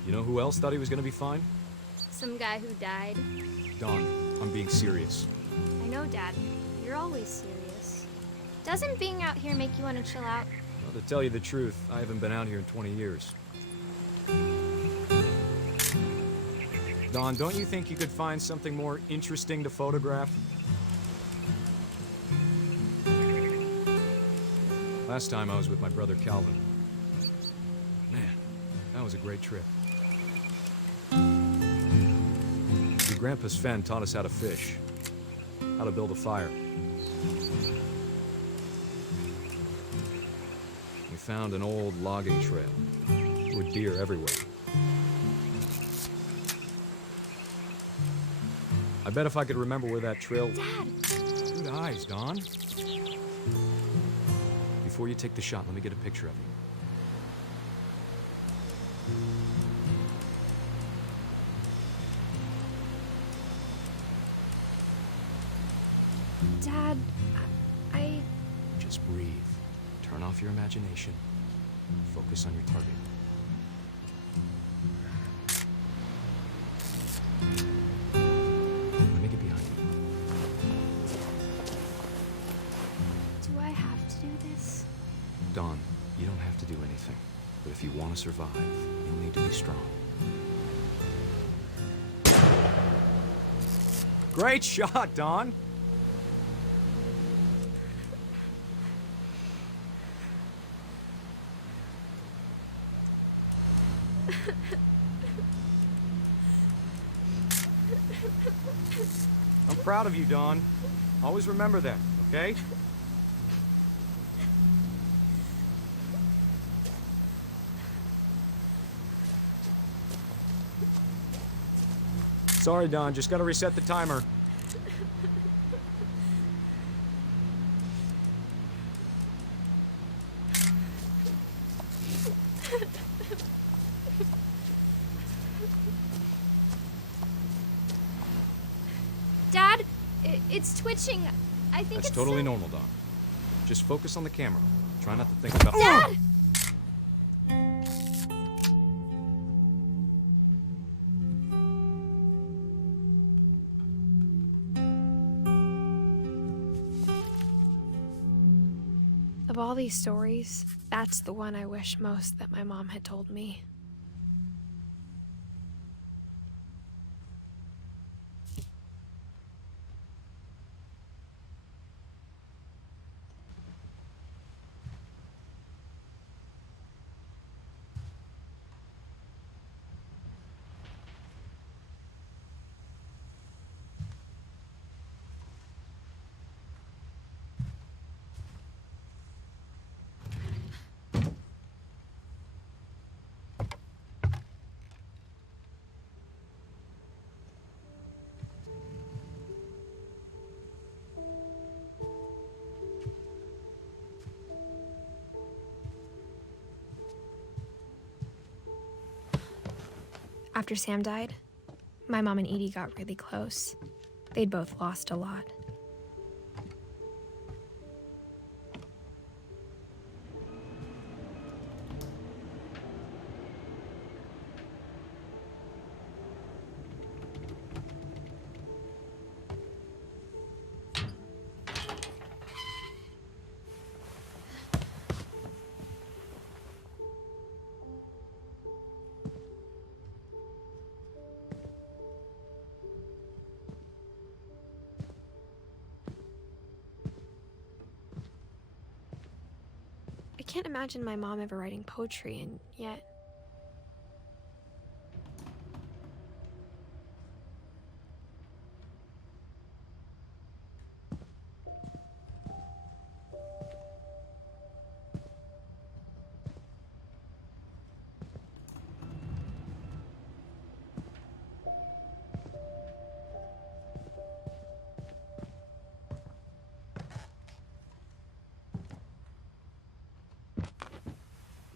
You know who else thought he was gonna be fine? Some guy who died. Don, I'm being serious. I know, Dad. You're always serious. Doesn't being out here make you want to chill out? Well, to tell you the truth, I haven't been out here in 20 years. Don, don't you think you could find something more interesting to photograph? Last time I was with my brother Calvin. Man, that was a great trip. Your grandpa Sven taught us how to fish, how to build a fire. We found an old logging trail. There were deer everywhere. I bet if I could remember where that trail... Dad! Good eyes, Don. Before you take the shot, let me get a picture of you. Dad, I... Just breathe. Turn off your imagination. Focus on your target. Let me get behind you. Do I have to do this? Don, you don't have to do anything. But if you want to survive, you'll need to be strong. Great shot, Don! I'm proud of you, Don. Always remember that, okay? Sorry, Don, just gotta reset the timer. Dad, it's twitching. I think That's it's totally normal, Don. Just focus on the camera. Try not to think about... Dad! Of all these stories, that's the one I wish most that my mom had told me. After Sam died, my mom and Edie got really close. They'd both lost a lot. I can't imagine my mom ever writing poetry, and yet...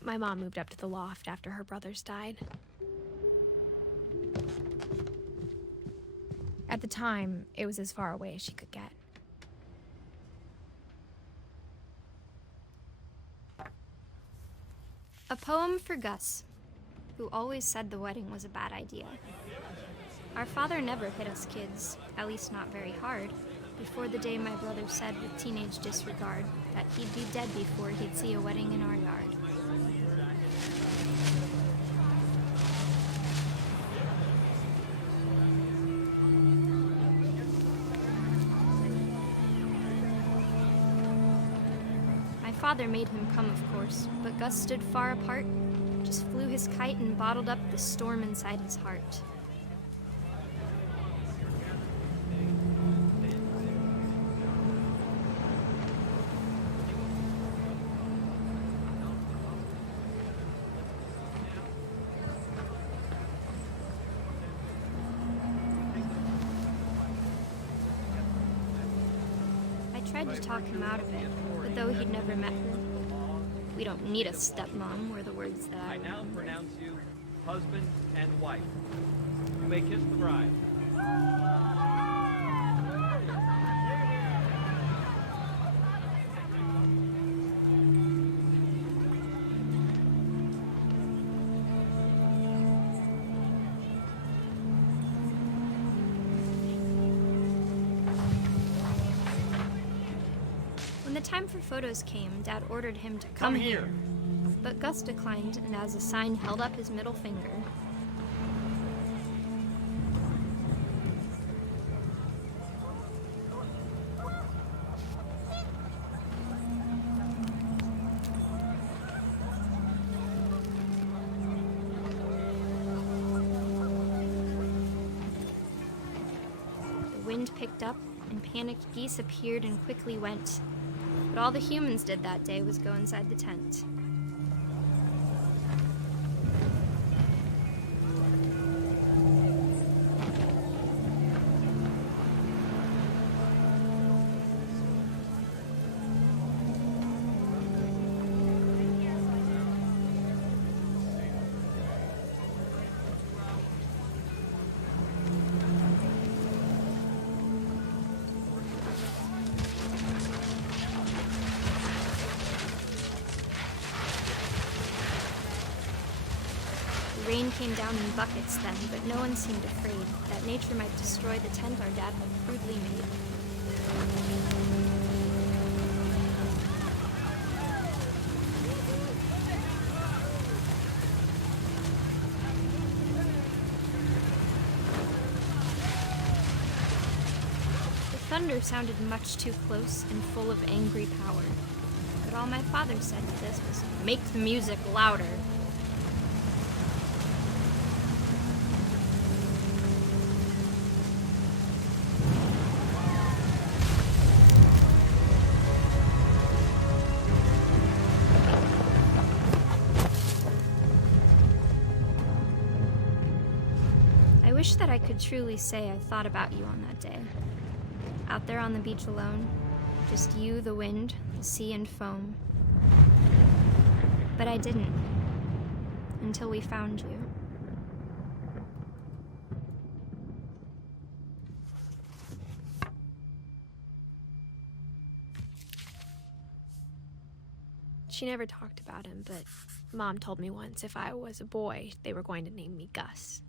My mom moved up to the loft after her brothers died. At the time, it was as far away as she could get. A poem for Gus, who always said the wedding was a bad idea. Our father never hit us kids, at least not very hard, before the day my brother said with teenage disregard that he'd be dead before he'd see a wedding in our yard. Father made him come, of course, but Gus stood far apart, just flew his kite and bottled up the storm inside his heart. I tried to talk him out of it, but though he'd never met her, "We don't need a stepmom," were the words that I now remembered. pronounce you husband and wife. You may kiss the bride. When the time for photos came, Dad ordered him to come here. But Gus declined, and as a sign held up his middle finger. The wind picked up, and panicked geese appeared and quickly went. But all the humans did that day was go inside the tent. Rain came down in buckets then, but no one seemed afraid that nature might destroy the tent our dad had crudely made. The thunder sounded much too close and full of angry power. But all my father said to this was, "Make the music louder." I wish that I could truly say I thought about you on that day. Out there on the beach alone, just you, the wind, the sea, and foam. But I didn't, until we found you. She never talked about him, but Mom told me once if I was a boy, they were going to name me Gus.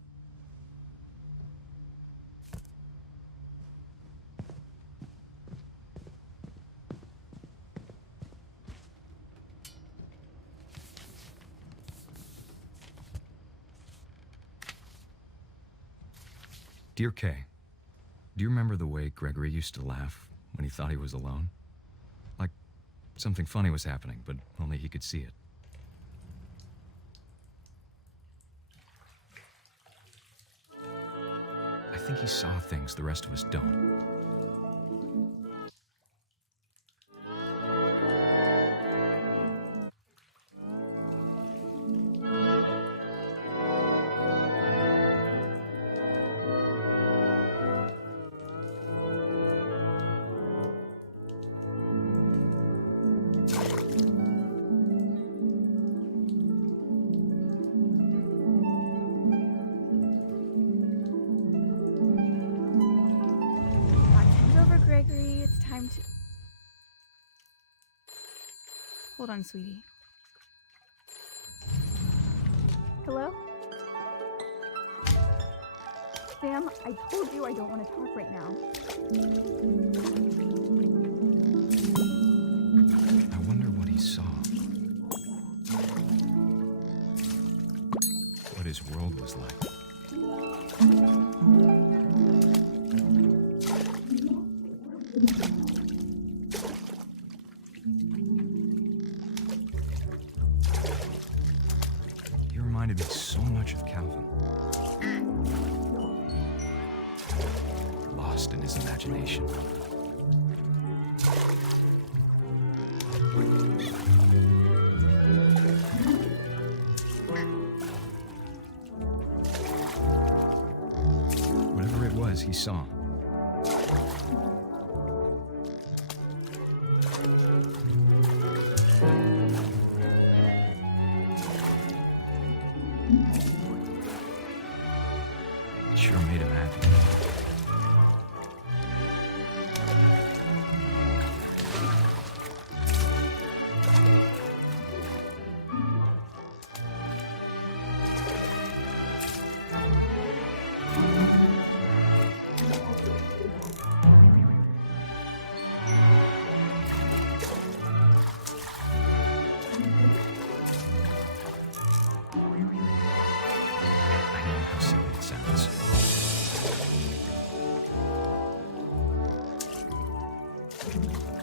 Dear Kay, do you remember the way Gregory used to laugh when he thought he was alone? Like something funny was happening, but only he could see it. I think he saw things the rest of us don't. Hold on, sweetie. Hello? Sam, I told you I don't want to talk right now. I wonder what he saw. What his world was like. Reminded me so much of Calvin. Lost in his imagination. Whatever it was he saw. Sure made him happy.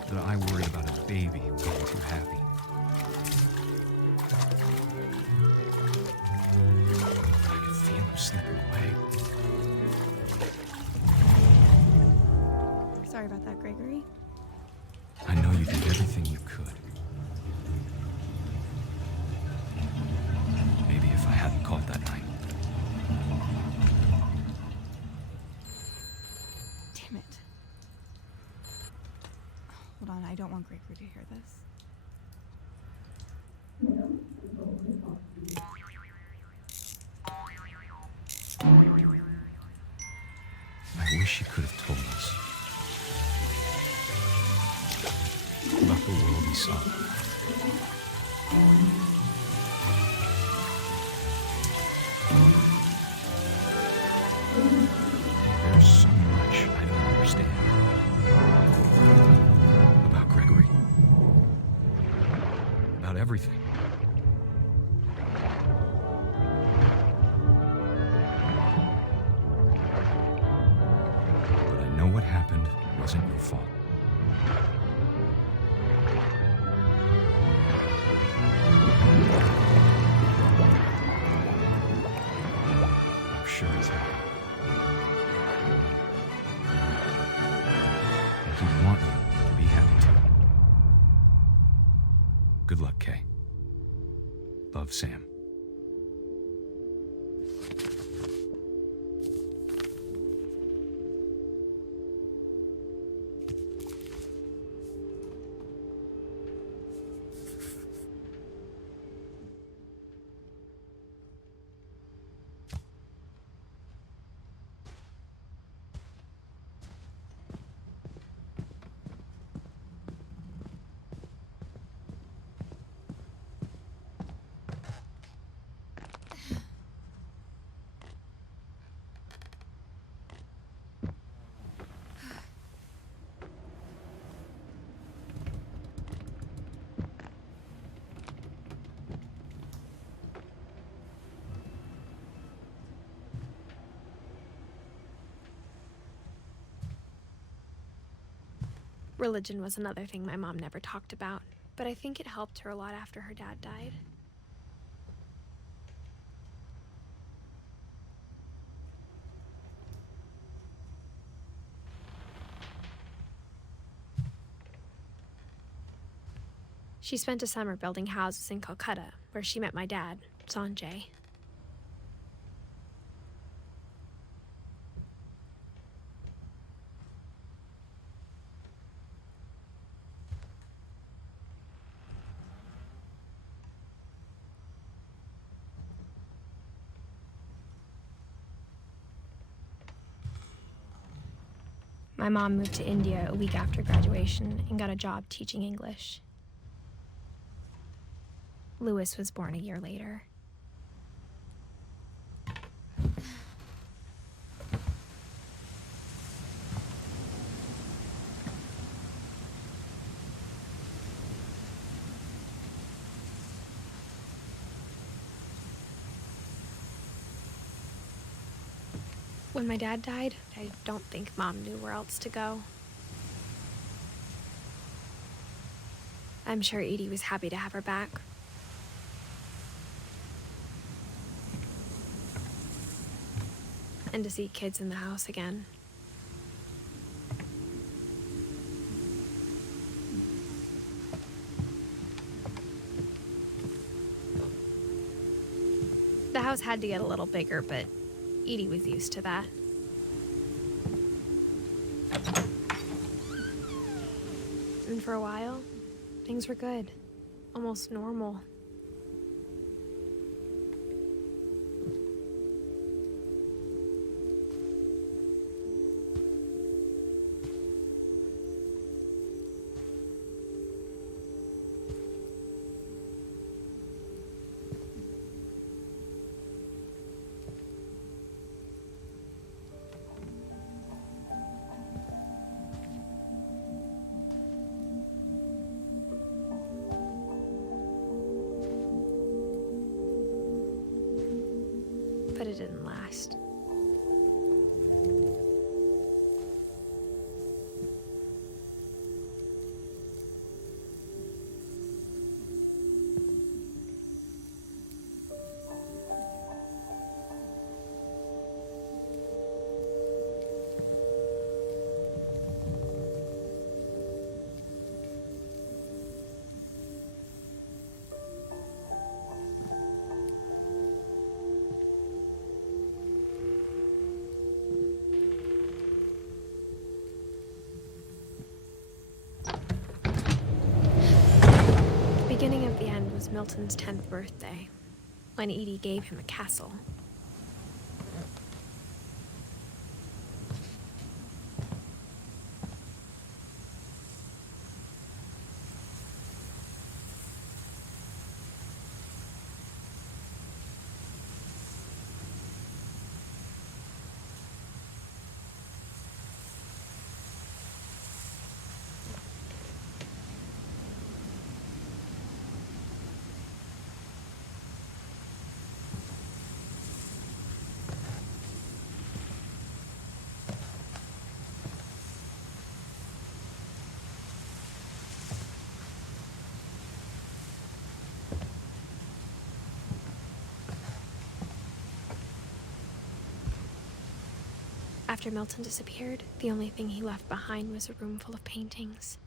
That I worried about a baby being too happy. I could feel him slipping away. Sorry about that, Gregory. I know you did everything you could. Maybe if I hadn't called that night. Damn it. Hold on, I don't want Gregory to hear this. I wish he could have told us about the world he saw. about everything. But I know what happened wasn't your fault. I'm sure as hell. And he'd want you to be happy too. Good luck, Kay. Love, Sam. Religion was another thing my mom never talked about, but I think it helped her a lot after her dad died. She spent a summer building houses in Calcutta, where she met my dad, Sanjay. My mom moved to India a week after graduation and got a job teaching English. Louis was born a year later. When my dad died, I don't think Mom knew where else to go. I'm sure Edie was happy to have her back. And to see kids in the house again. The house had to get a little bigger, but Edie was used to that. And for a while, things were good. Almost normal. But it didn't last. The beginning of the end was Milton's 10th birthday, when Edie gave him a castle. After Milton disappeared, the only thing he left behind was a room full of paintings.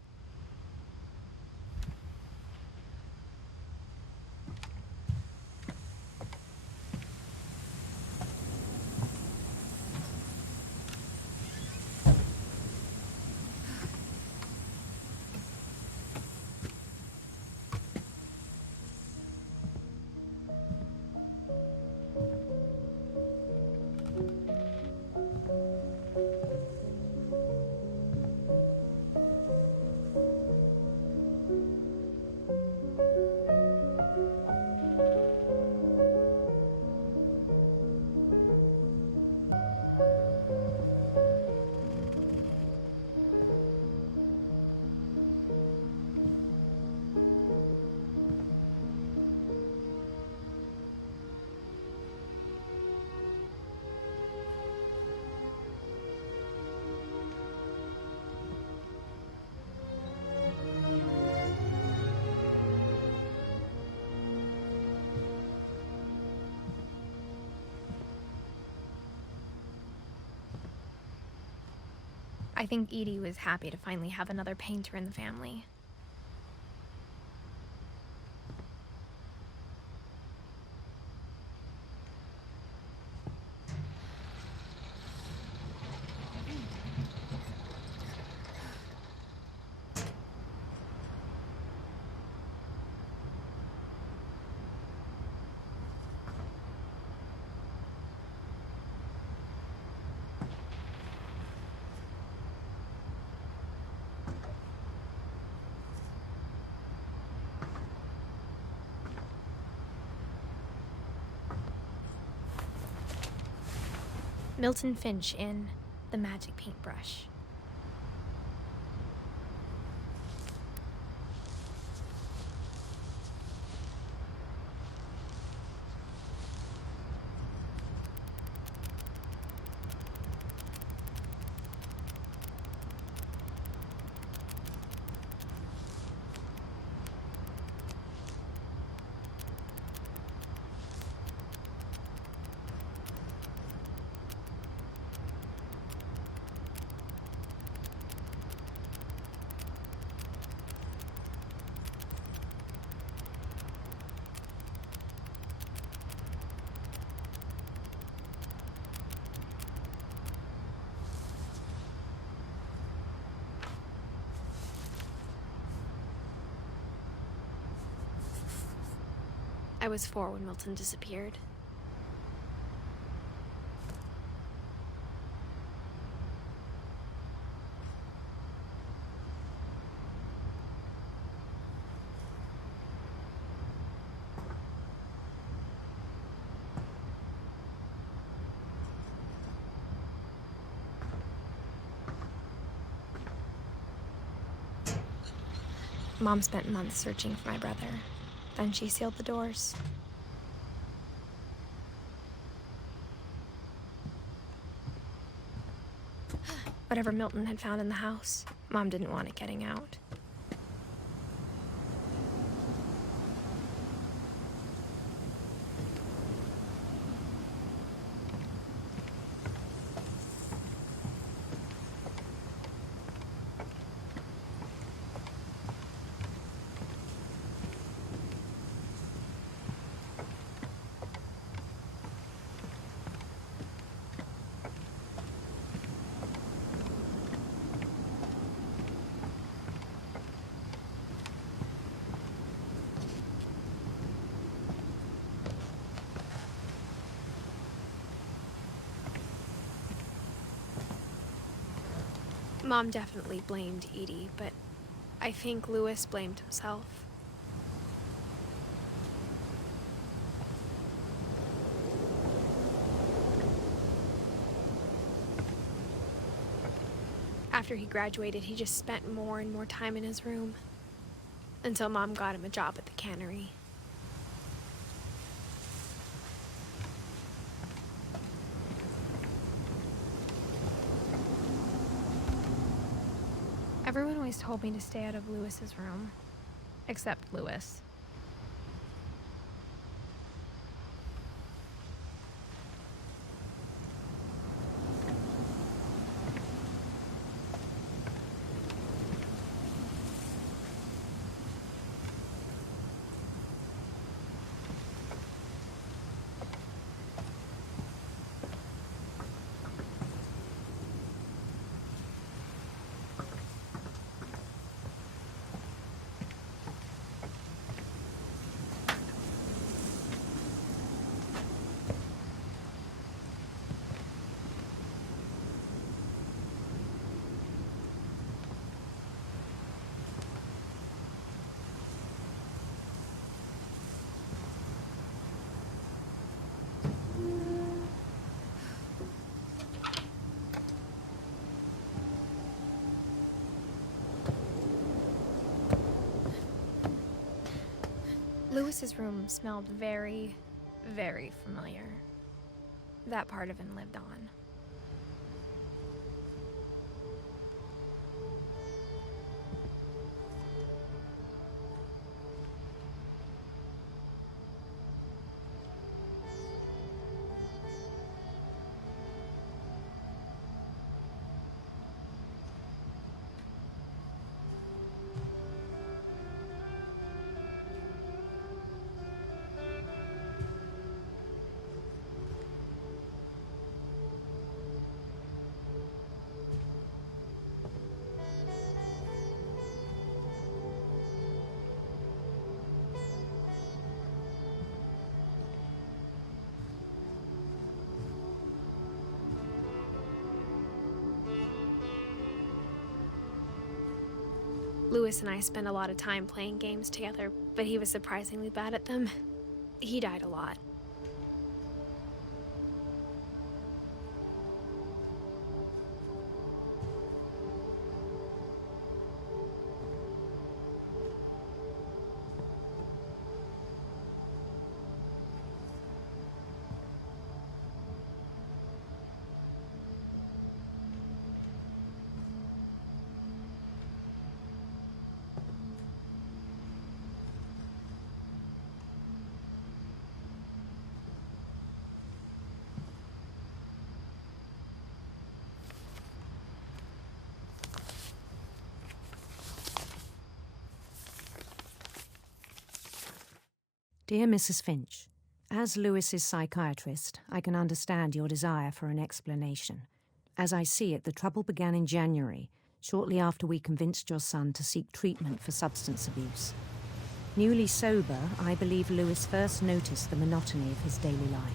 I think Edie was happy to finally have another painter in the family. Milton Finch in The Magic Paintbrush. I was 4 when Milton disappeared. Mom spent months searching for my brother. Then she sealed the doors. Whatever Milton had found in the house, Mom didn't want it getting out. Mom definitely blamed Edie, but I think Louis blamed himself. After he graduated, he just spent more and more time in his room, until Mom got him a job at the cannery. Everyone always told me to stay out of Louis's room, except Louis. Lewis's room smelled very, very familiar. That part of him lived on. Lewis and I spent a lot of time playing games together, but he was surprisingly bad at them. He died a lot. Dear Mrs. Finch, as Lewis's psychiatrist, I can understand your desire for an explanation. As I see it, the trouble began in January, shortly after we convinced your son to seek treatment for substance abuse. Newly sober, I believe Lewis first noticed the monotony of his daily life.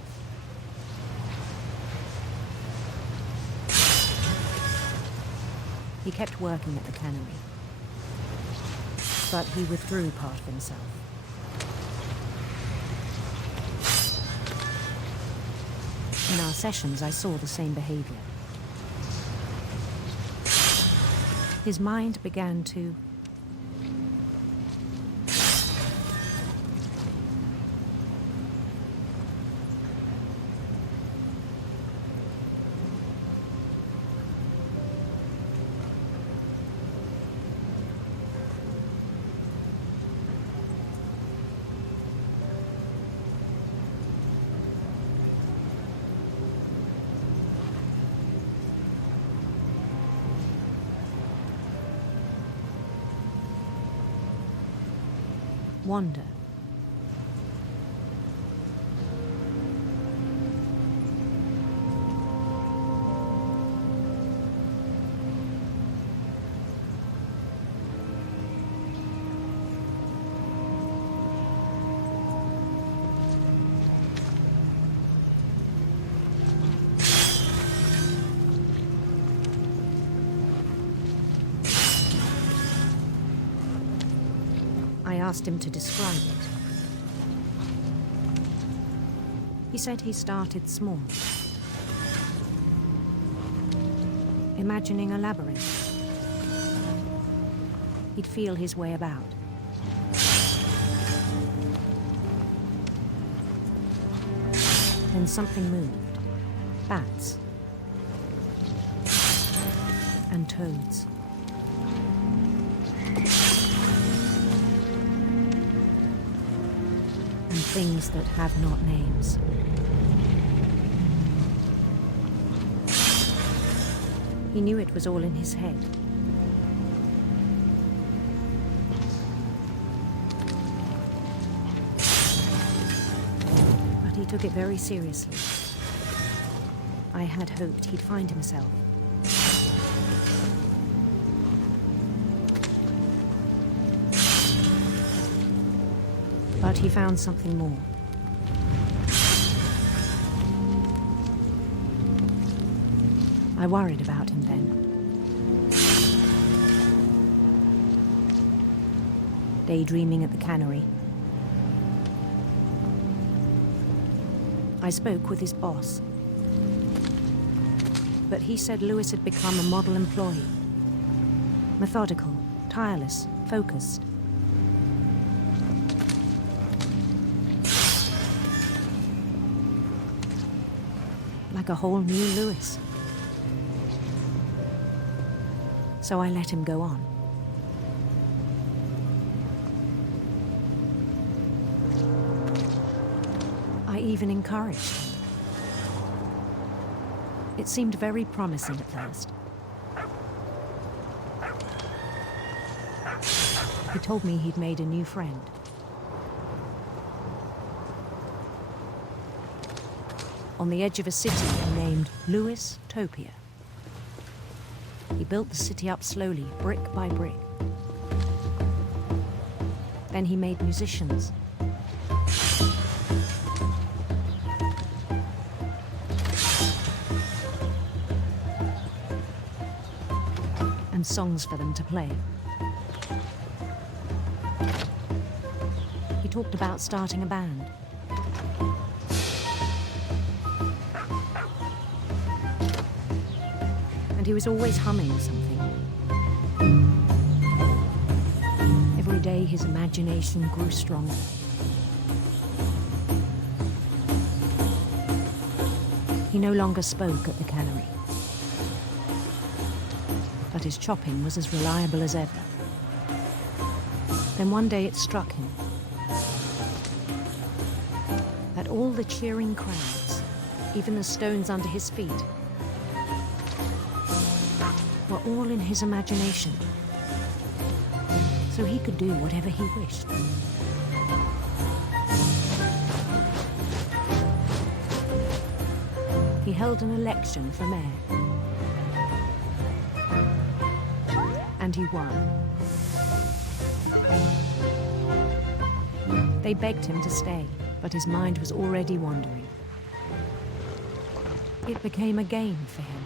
He kept working at the cannery, but he withdrew part of himself. In our sessions, I saw the same behavior. His mind began to wander. I asked him to describe it. He said he started small, imagining a labyrinth. He'd feel his way about. Then something moved. Bats. And toads. And things that have not names. He knew it was all in his head. But he took it very seriously. I had hoped he'd find himself. But he found something more. I worried about him then. Daydreaming at the cannery. I spoke with his boss. But he said Lewis had become a model employee. Methodical, tireless, focused. like a whole new Lewis. So I let him go on. I even encouraged him. It seemed very promising at first. He told me he'd made a new friend. On the edge of a city he named Lewis Topia. He built the city up slowly, brick by brick. Then he made musicians. And songs for them to play. He talked about starting a band. And he was always humming something. Every day his imagination grew stronger. He no longer spoke at the cannery, but his chopping was as reliable as ever. Then one day it struck him that all the cheering crowds, even the stones under his feet, were all in his imagination, so he could do whatever he wished. He held an election for mayor, and he won. They begged him to stay, but his mind was already wandering. It became a game for him.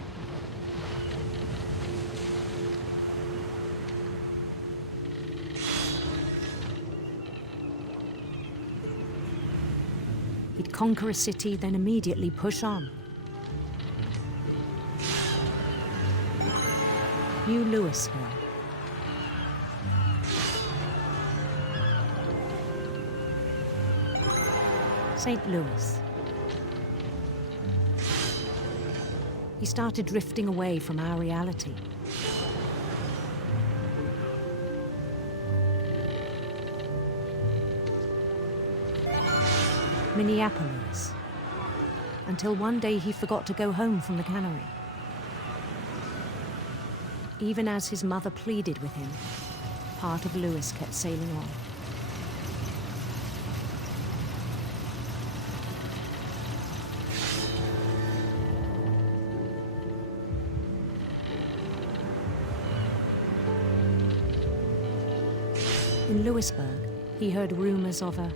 He'd conquer a city, then immediately push on. New Louisville. St. Louis. He started drifting away from our reality. Minneapolis, until one day he forgot to go home from the cannery. Even as his mother pleaded with him, part of Lewis kept sailing on. In Lewisburg, he heard rumors of a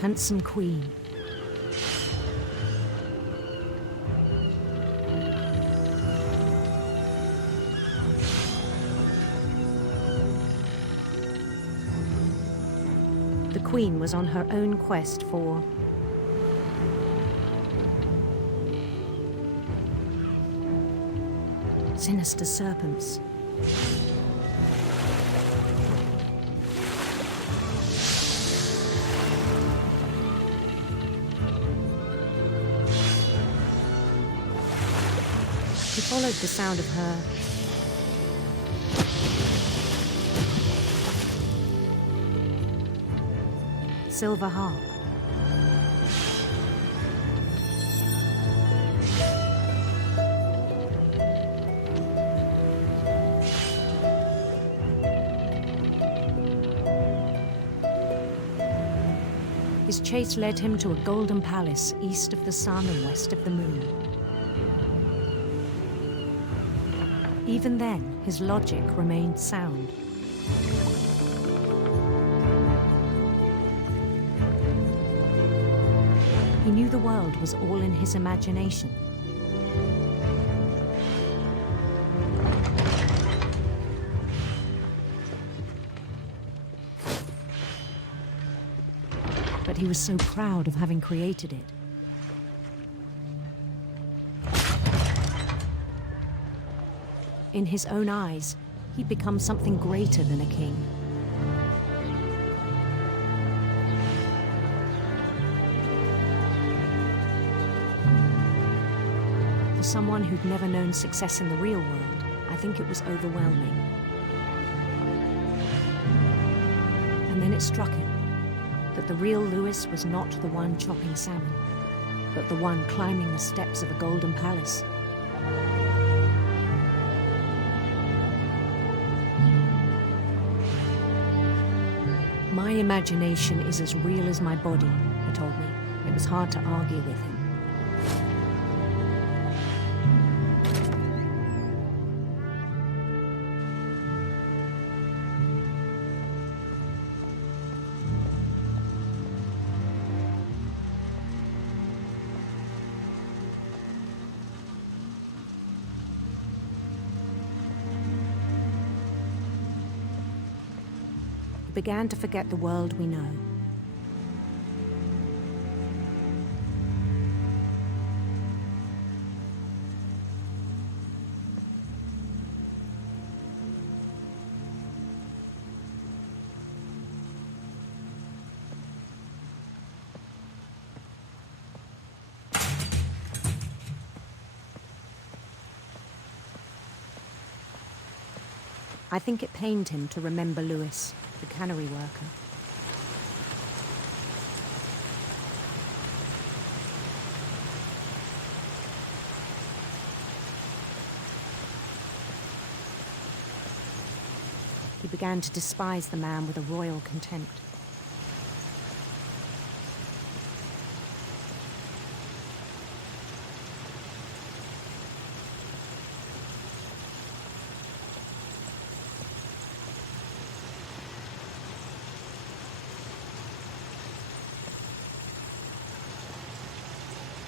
handsome queen. The queen was on her own quest for sinister serpents. He followed the sound of her silver harp. His chase led him to a golden palace east of the sun and west of the moon. Even then, his logic remained sound. He knew the world was all in his imagination. But he was so proud of having created it. In his own eyes, he'd become something greater than a king. someone who'd never known success in the real world, I think it was overwhelming. And then it struck him that the real Lewis was not the one chopping salmon, but the one climbing the steps of a golden palace. My imagination is as real as my body, he told me. It was hard to argue with him. We began to forget the world we know. I think it pained him to remember Lewis, the cannery worker. He began to despise the man with a royal contempt.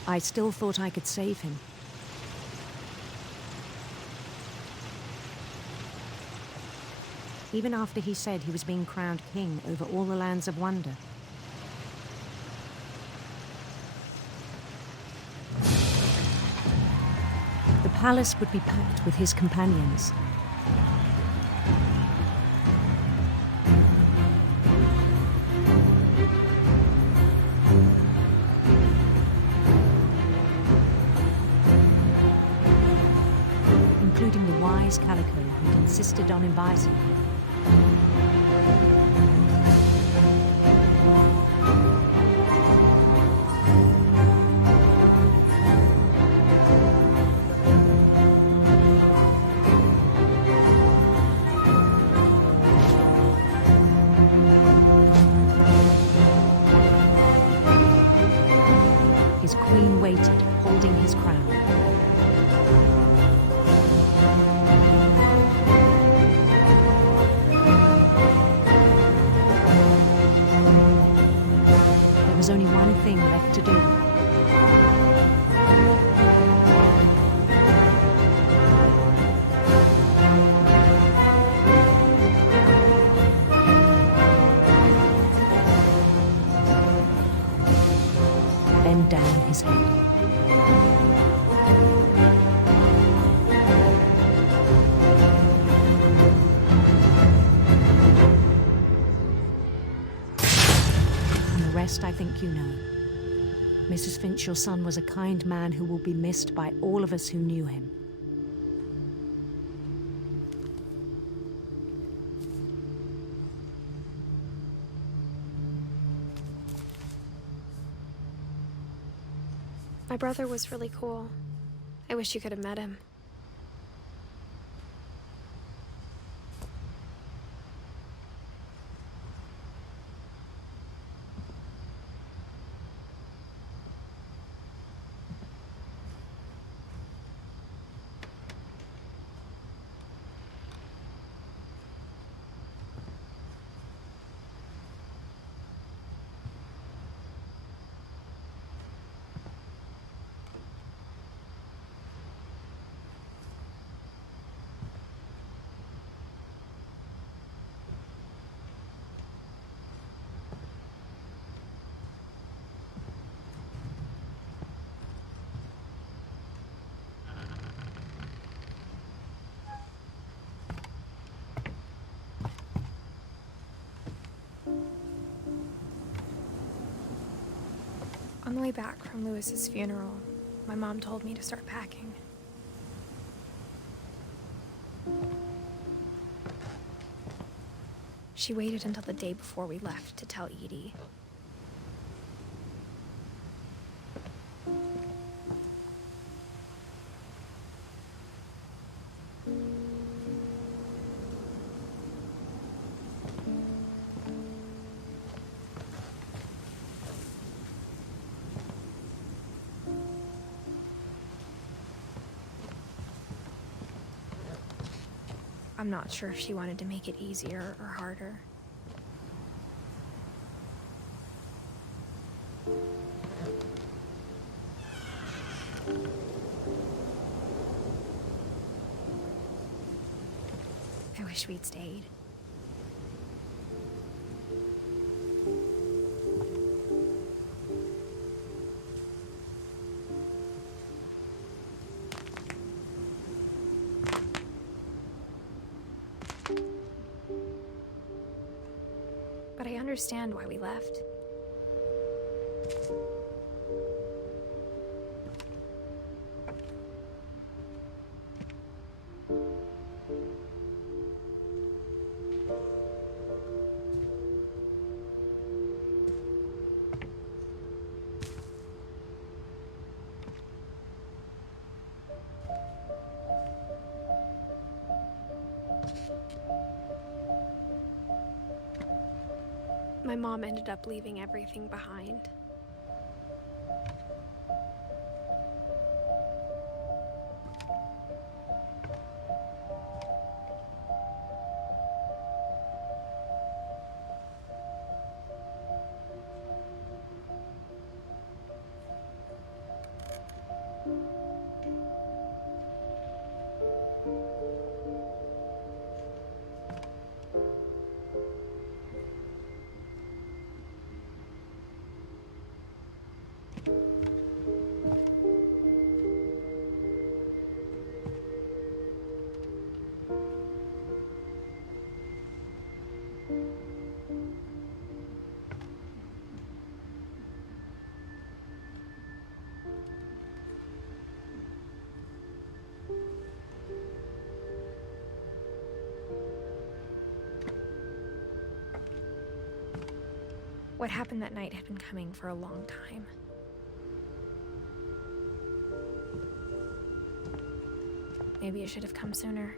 I still thought I could save him. Even after he said he was being crowned king over all the lands of wonder. The palace would be packed with his companions. Including the wise Calico who'd insisted on inviting him. His queen waited, holding his crown. There was only one thing left to do. Bend down his head. I think you know. Mrs. Finch, your son was a kind man who will be missed by all of us who knew him. My brother was really cool. I wish you could have met him. On the way back from Lewis's funeral, my mom told me to start packing. She waited until the day before we left to tell Edie. I'm not sure if she wanted to make it easier or harder. I wish we'd stayed. But I understand why we left. My mom ended up leaving everything behind. What happened that night had been coming for a long time. Maybe it should have come sooner.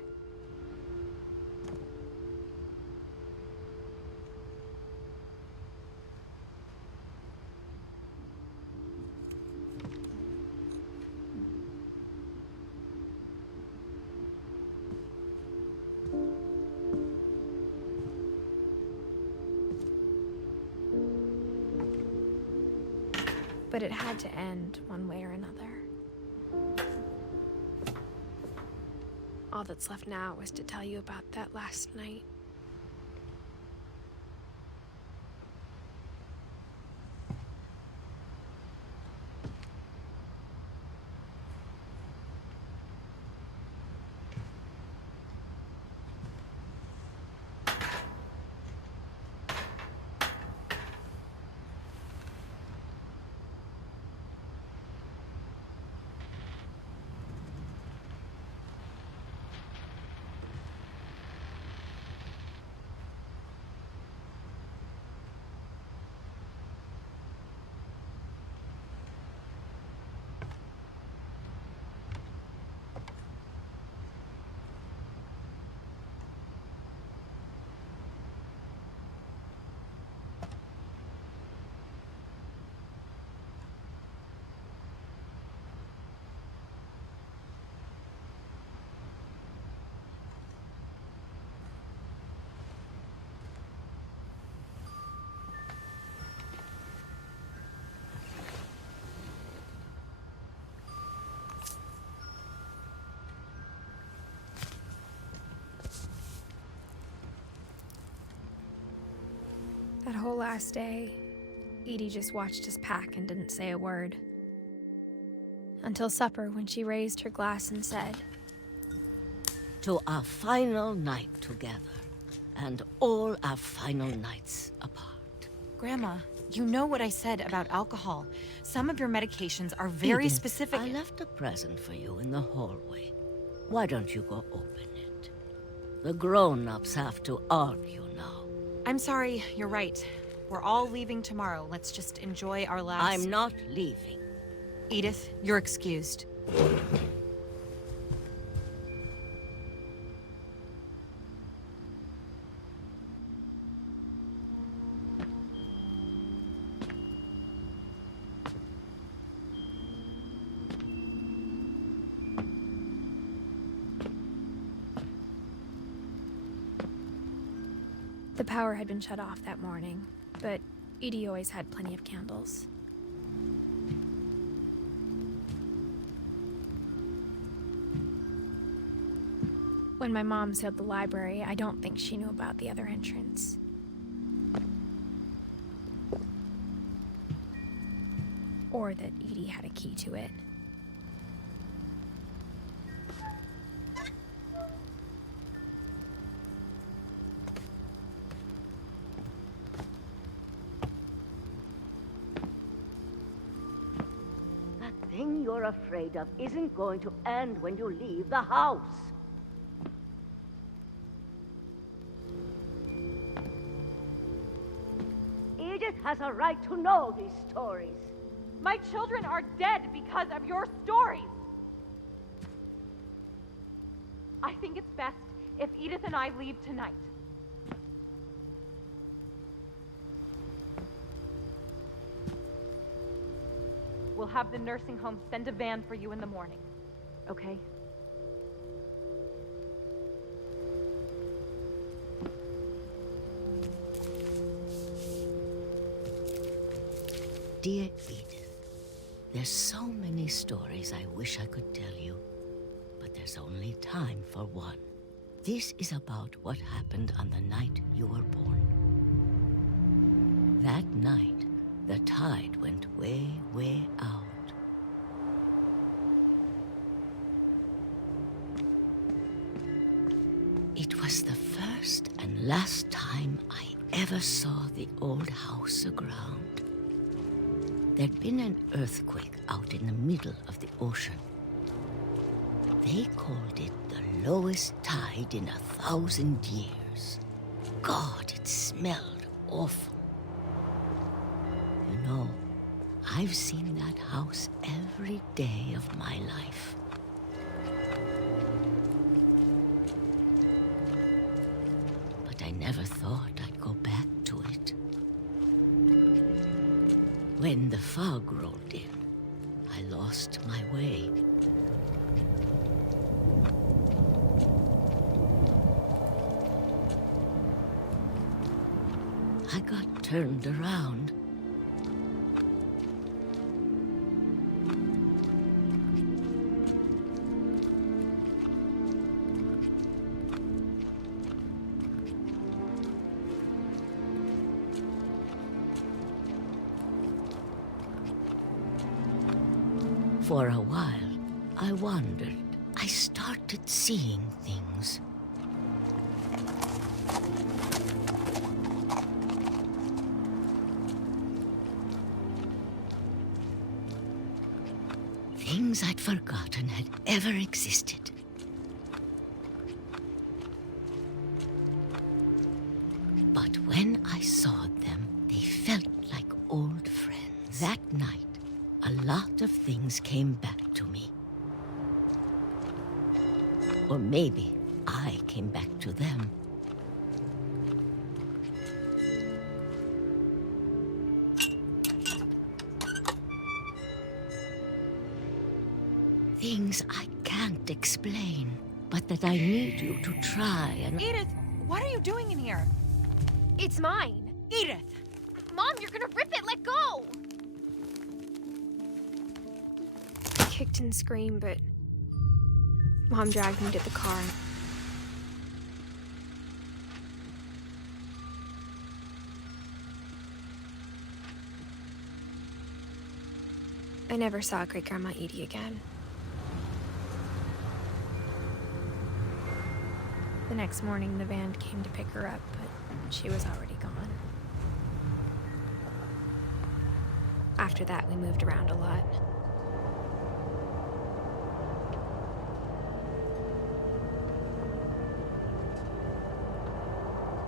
But it had to end one way or another. All that's left now is to tell you about that last night. That whole last day, Edie just watched us pack and didn't say a word. Until supper, when she raised her glass and said, "To our final night together, and all our final nights apart." Grandma, you know what I said about alcohol. Some of your medications are very Edith, specific. I left a present for you in the hallway. Why don't you go open it? The grown-ups have to argue now. I'm sorry, you're right. We're all leaving tomorrow. Let's just enjoy our last... I'm not leaving. Edith, you're excused. The power had been shut off that morning, but Edie always had plenty of candles. When my mom sealed the library, I don't think she knew about the other entrance. Or that Edie had a key to it. The thing you're afraid of isn't going to end when you leave the house. Edith has a right to know these stories. My children are dead because of your stories! I think it's best if Edith and I leave tonight. We'll have the nursing home send a van for you in the morning, okay? Dear Edith, there's so many stories I wish I could tell you, but there's only time for one. This is about what happened on the night you were born. That night, the tide went way, way out. It was the first and last time I ever saw the old house aground. There'd been an earthquake out in the middle of the ocean. They called it the lowest tide in 1,000 years. God, it smelled awful. You know, I've seen that house every day of my life. But I never thought I'd go back to it. When the fog rolled in, I lost my way. I got turned around. For a while, I wandered. I started seeing things. Things I'd forgotten had ever existed. But when I saw them, they felt like old friends. That night, a lot of things came back to me. Or maybe I came back to them. Things I can't explain, but that I need you to try and... Edith, what are you doing in here? It's mine. Edith! Mom, you're gonna rip it! Let go! I kicked and screamed, but Mom dragged me to the car. I never saw Great-Grandma Edie again. The next morning, the van came to pick her up, but she was already gone. After that, we moved around a lot.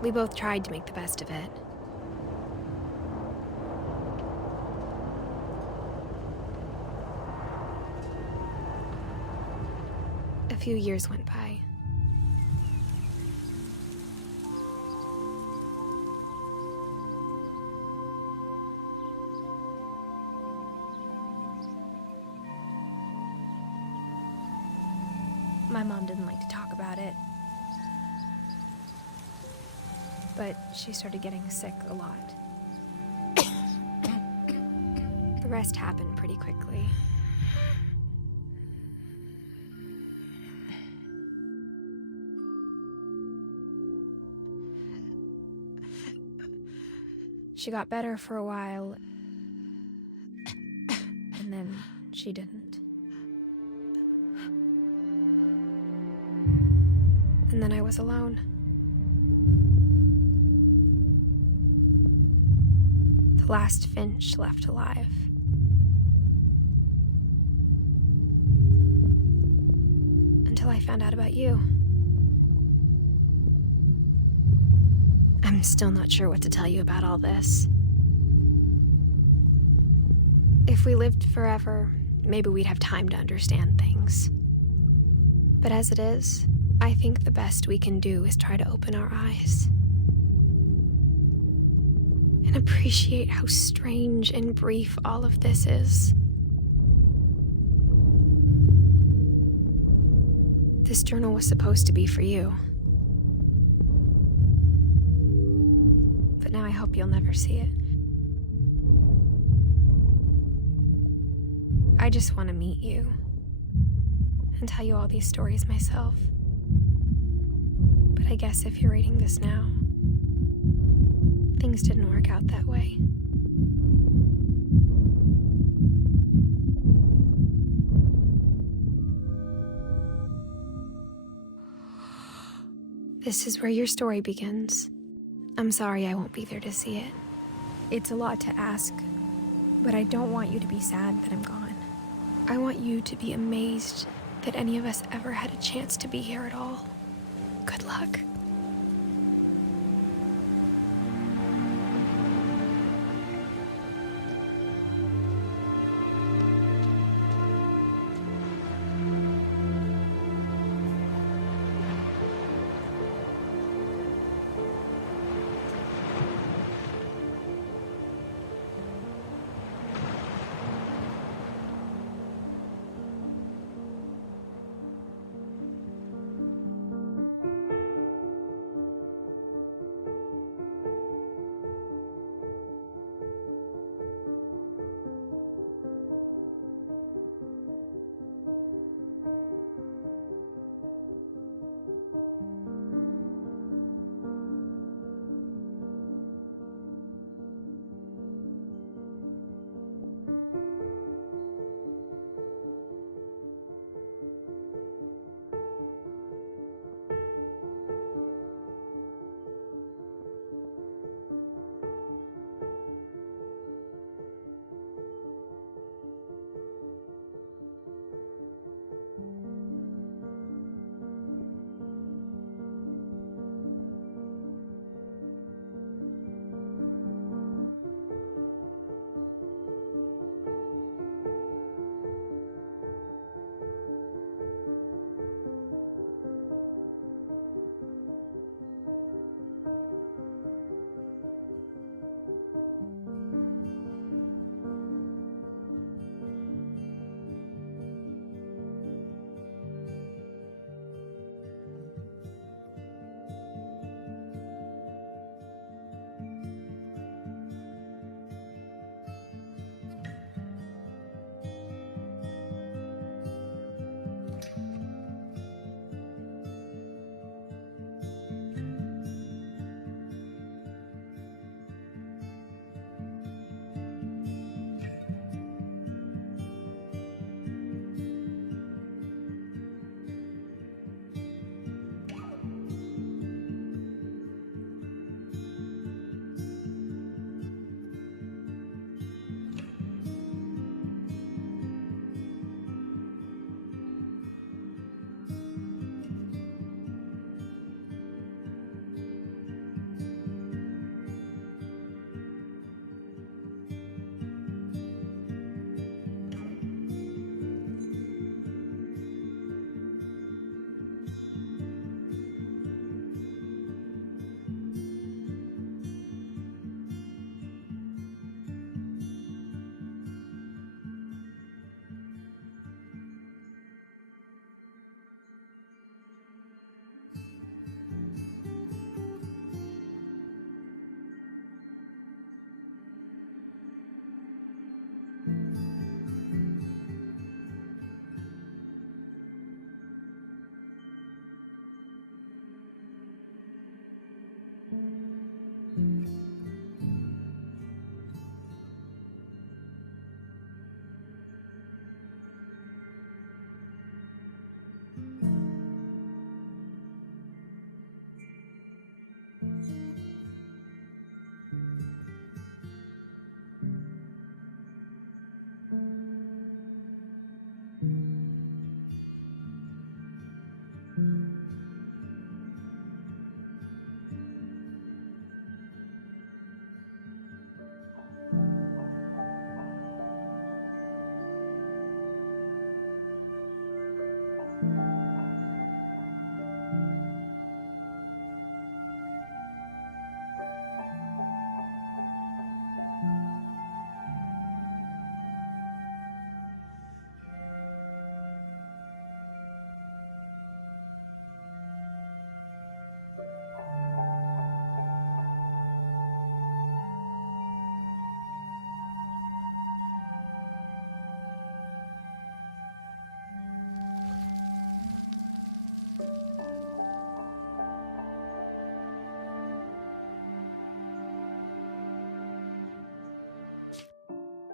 We both tried to make the best of it. A few years went by. My mom didn't like to talk about it, but she started getting sick a lot. The rest happened pretty quickly. She got better for a while, and then she didn't. And then I was alone. The last Finch left alive. Until I found out about you. I'm still not sure what to tell you about all this. If we lived forever, maybe we'd have time to understand things. But as it is, I think the best we can do is try to open our eyes and appreciate how strange and brief all of this is. This journal was supposed to be for you. But now I hope you'll never see it. I just want to meet you and tell you all these stories myself. But I guess if you're reading this now, things didn't work out that way. This is where your story begins. I'm sorry I won't be there to see it. It's a lot to ask, but I don't want you to be sad that I'm gone. I want you to be amazed that any of us ever had a chance to be here at all. Good luck.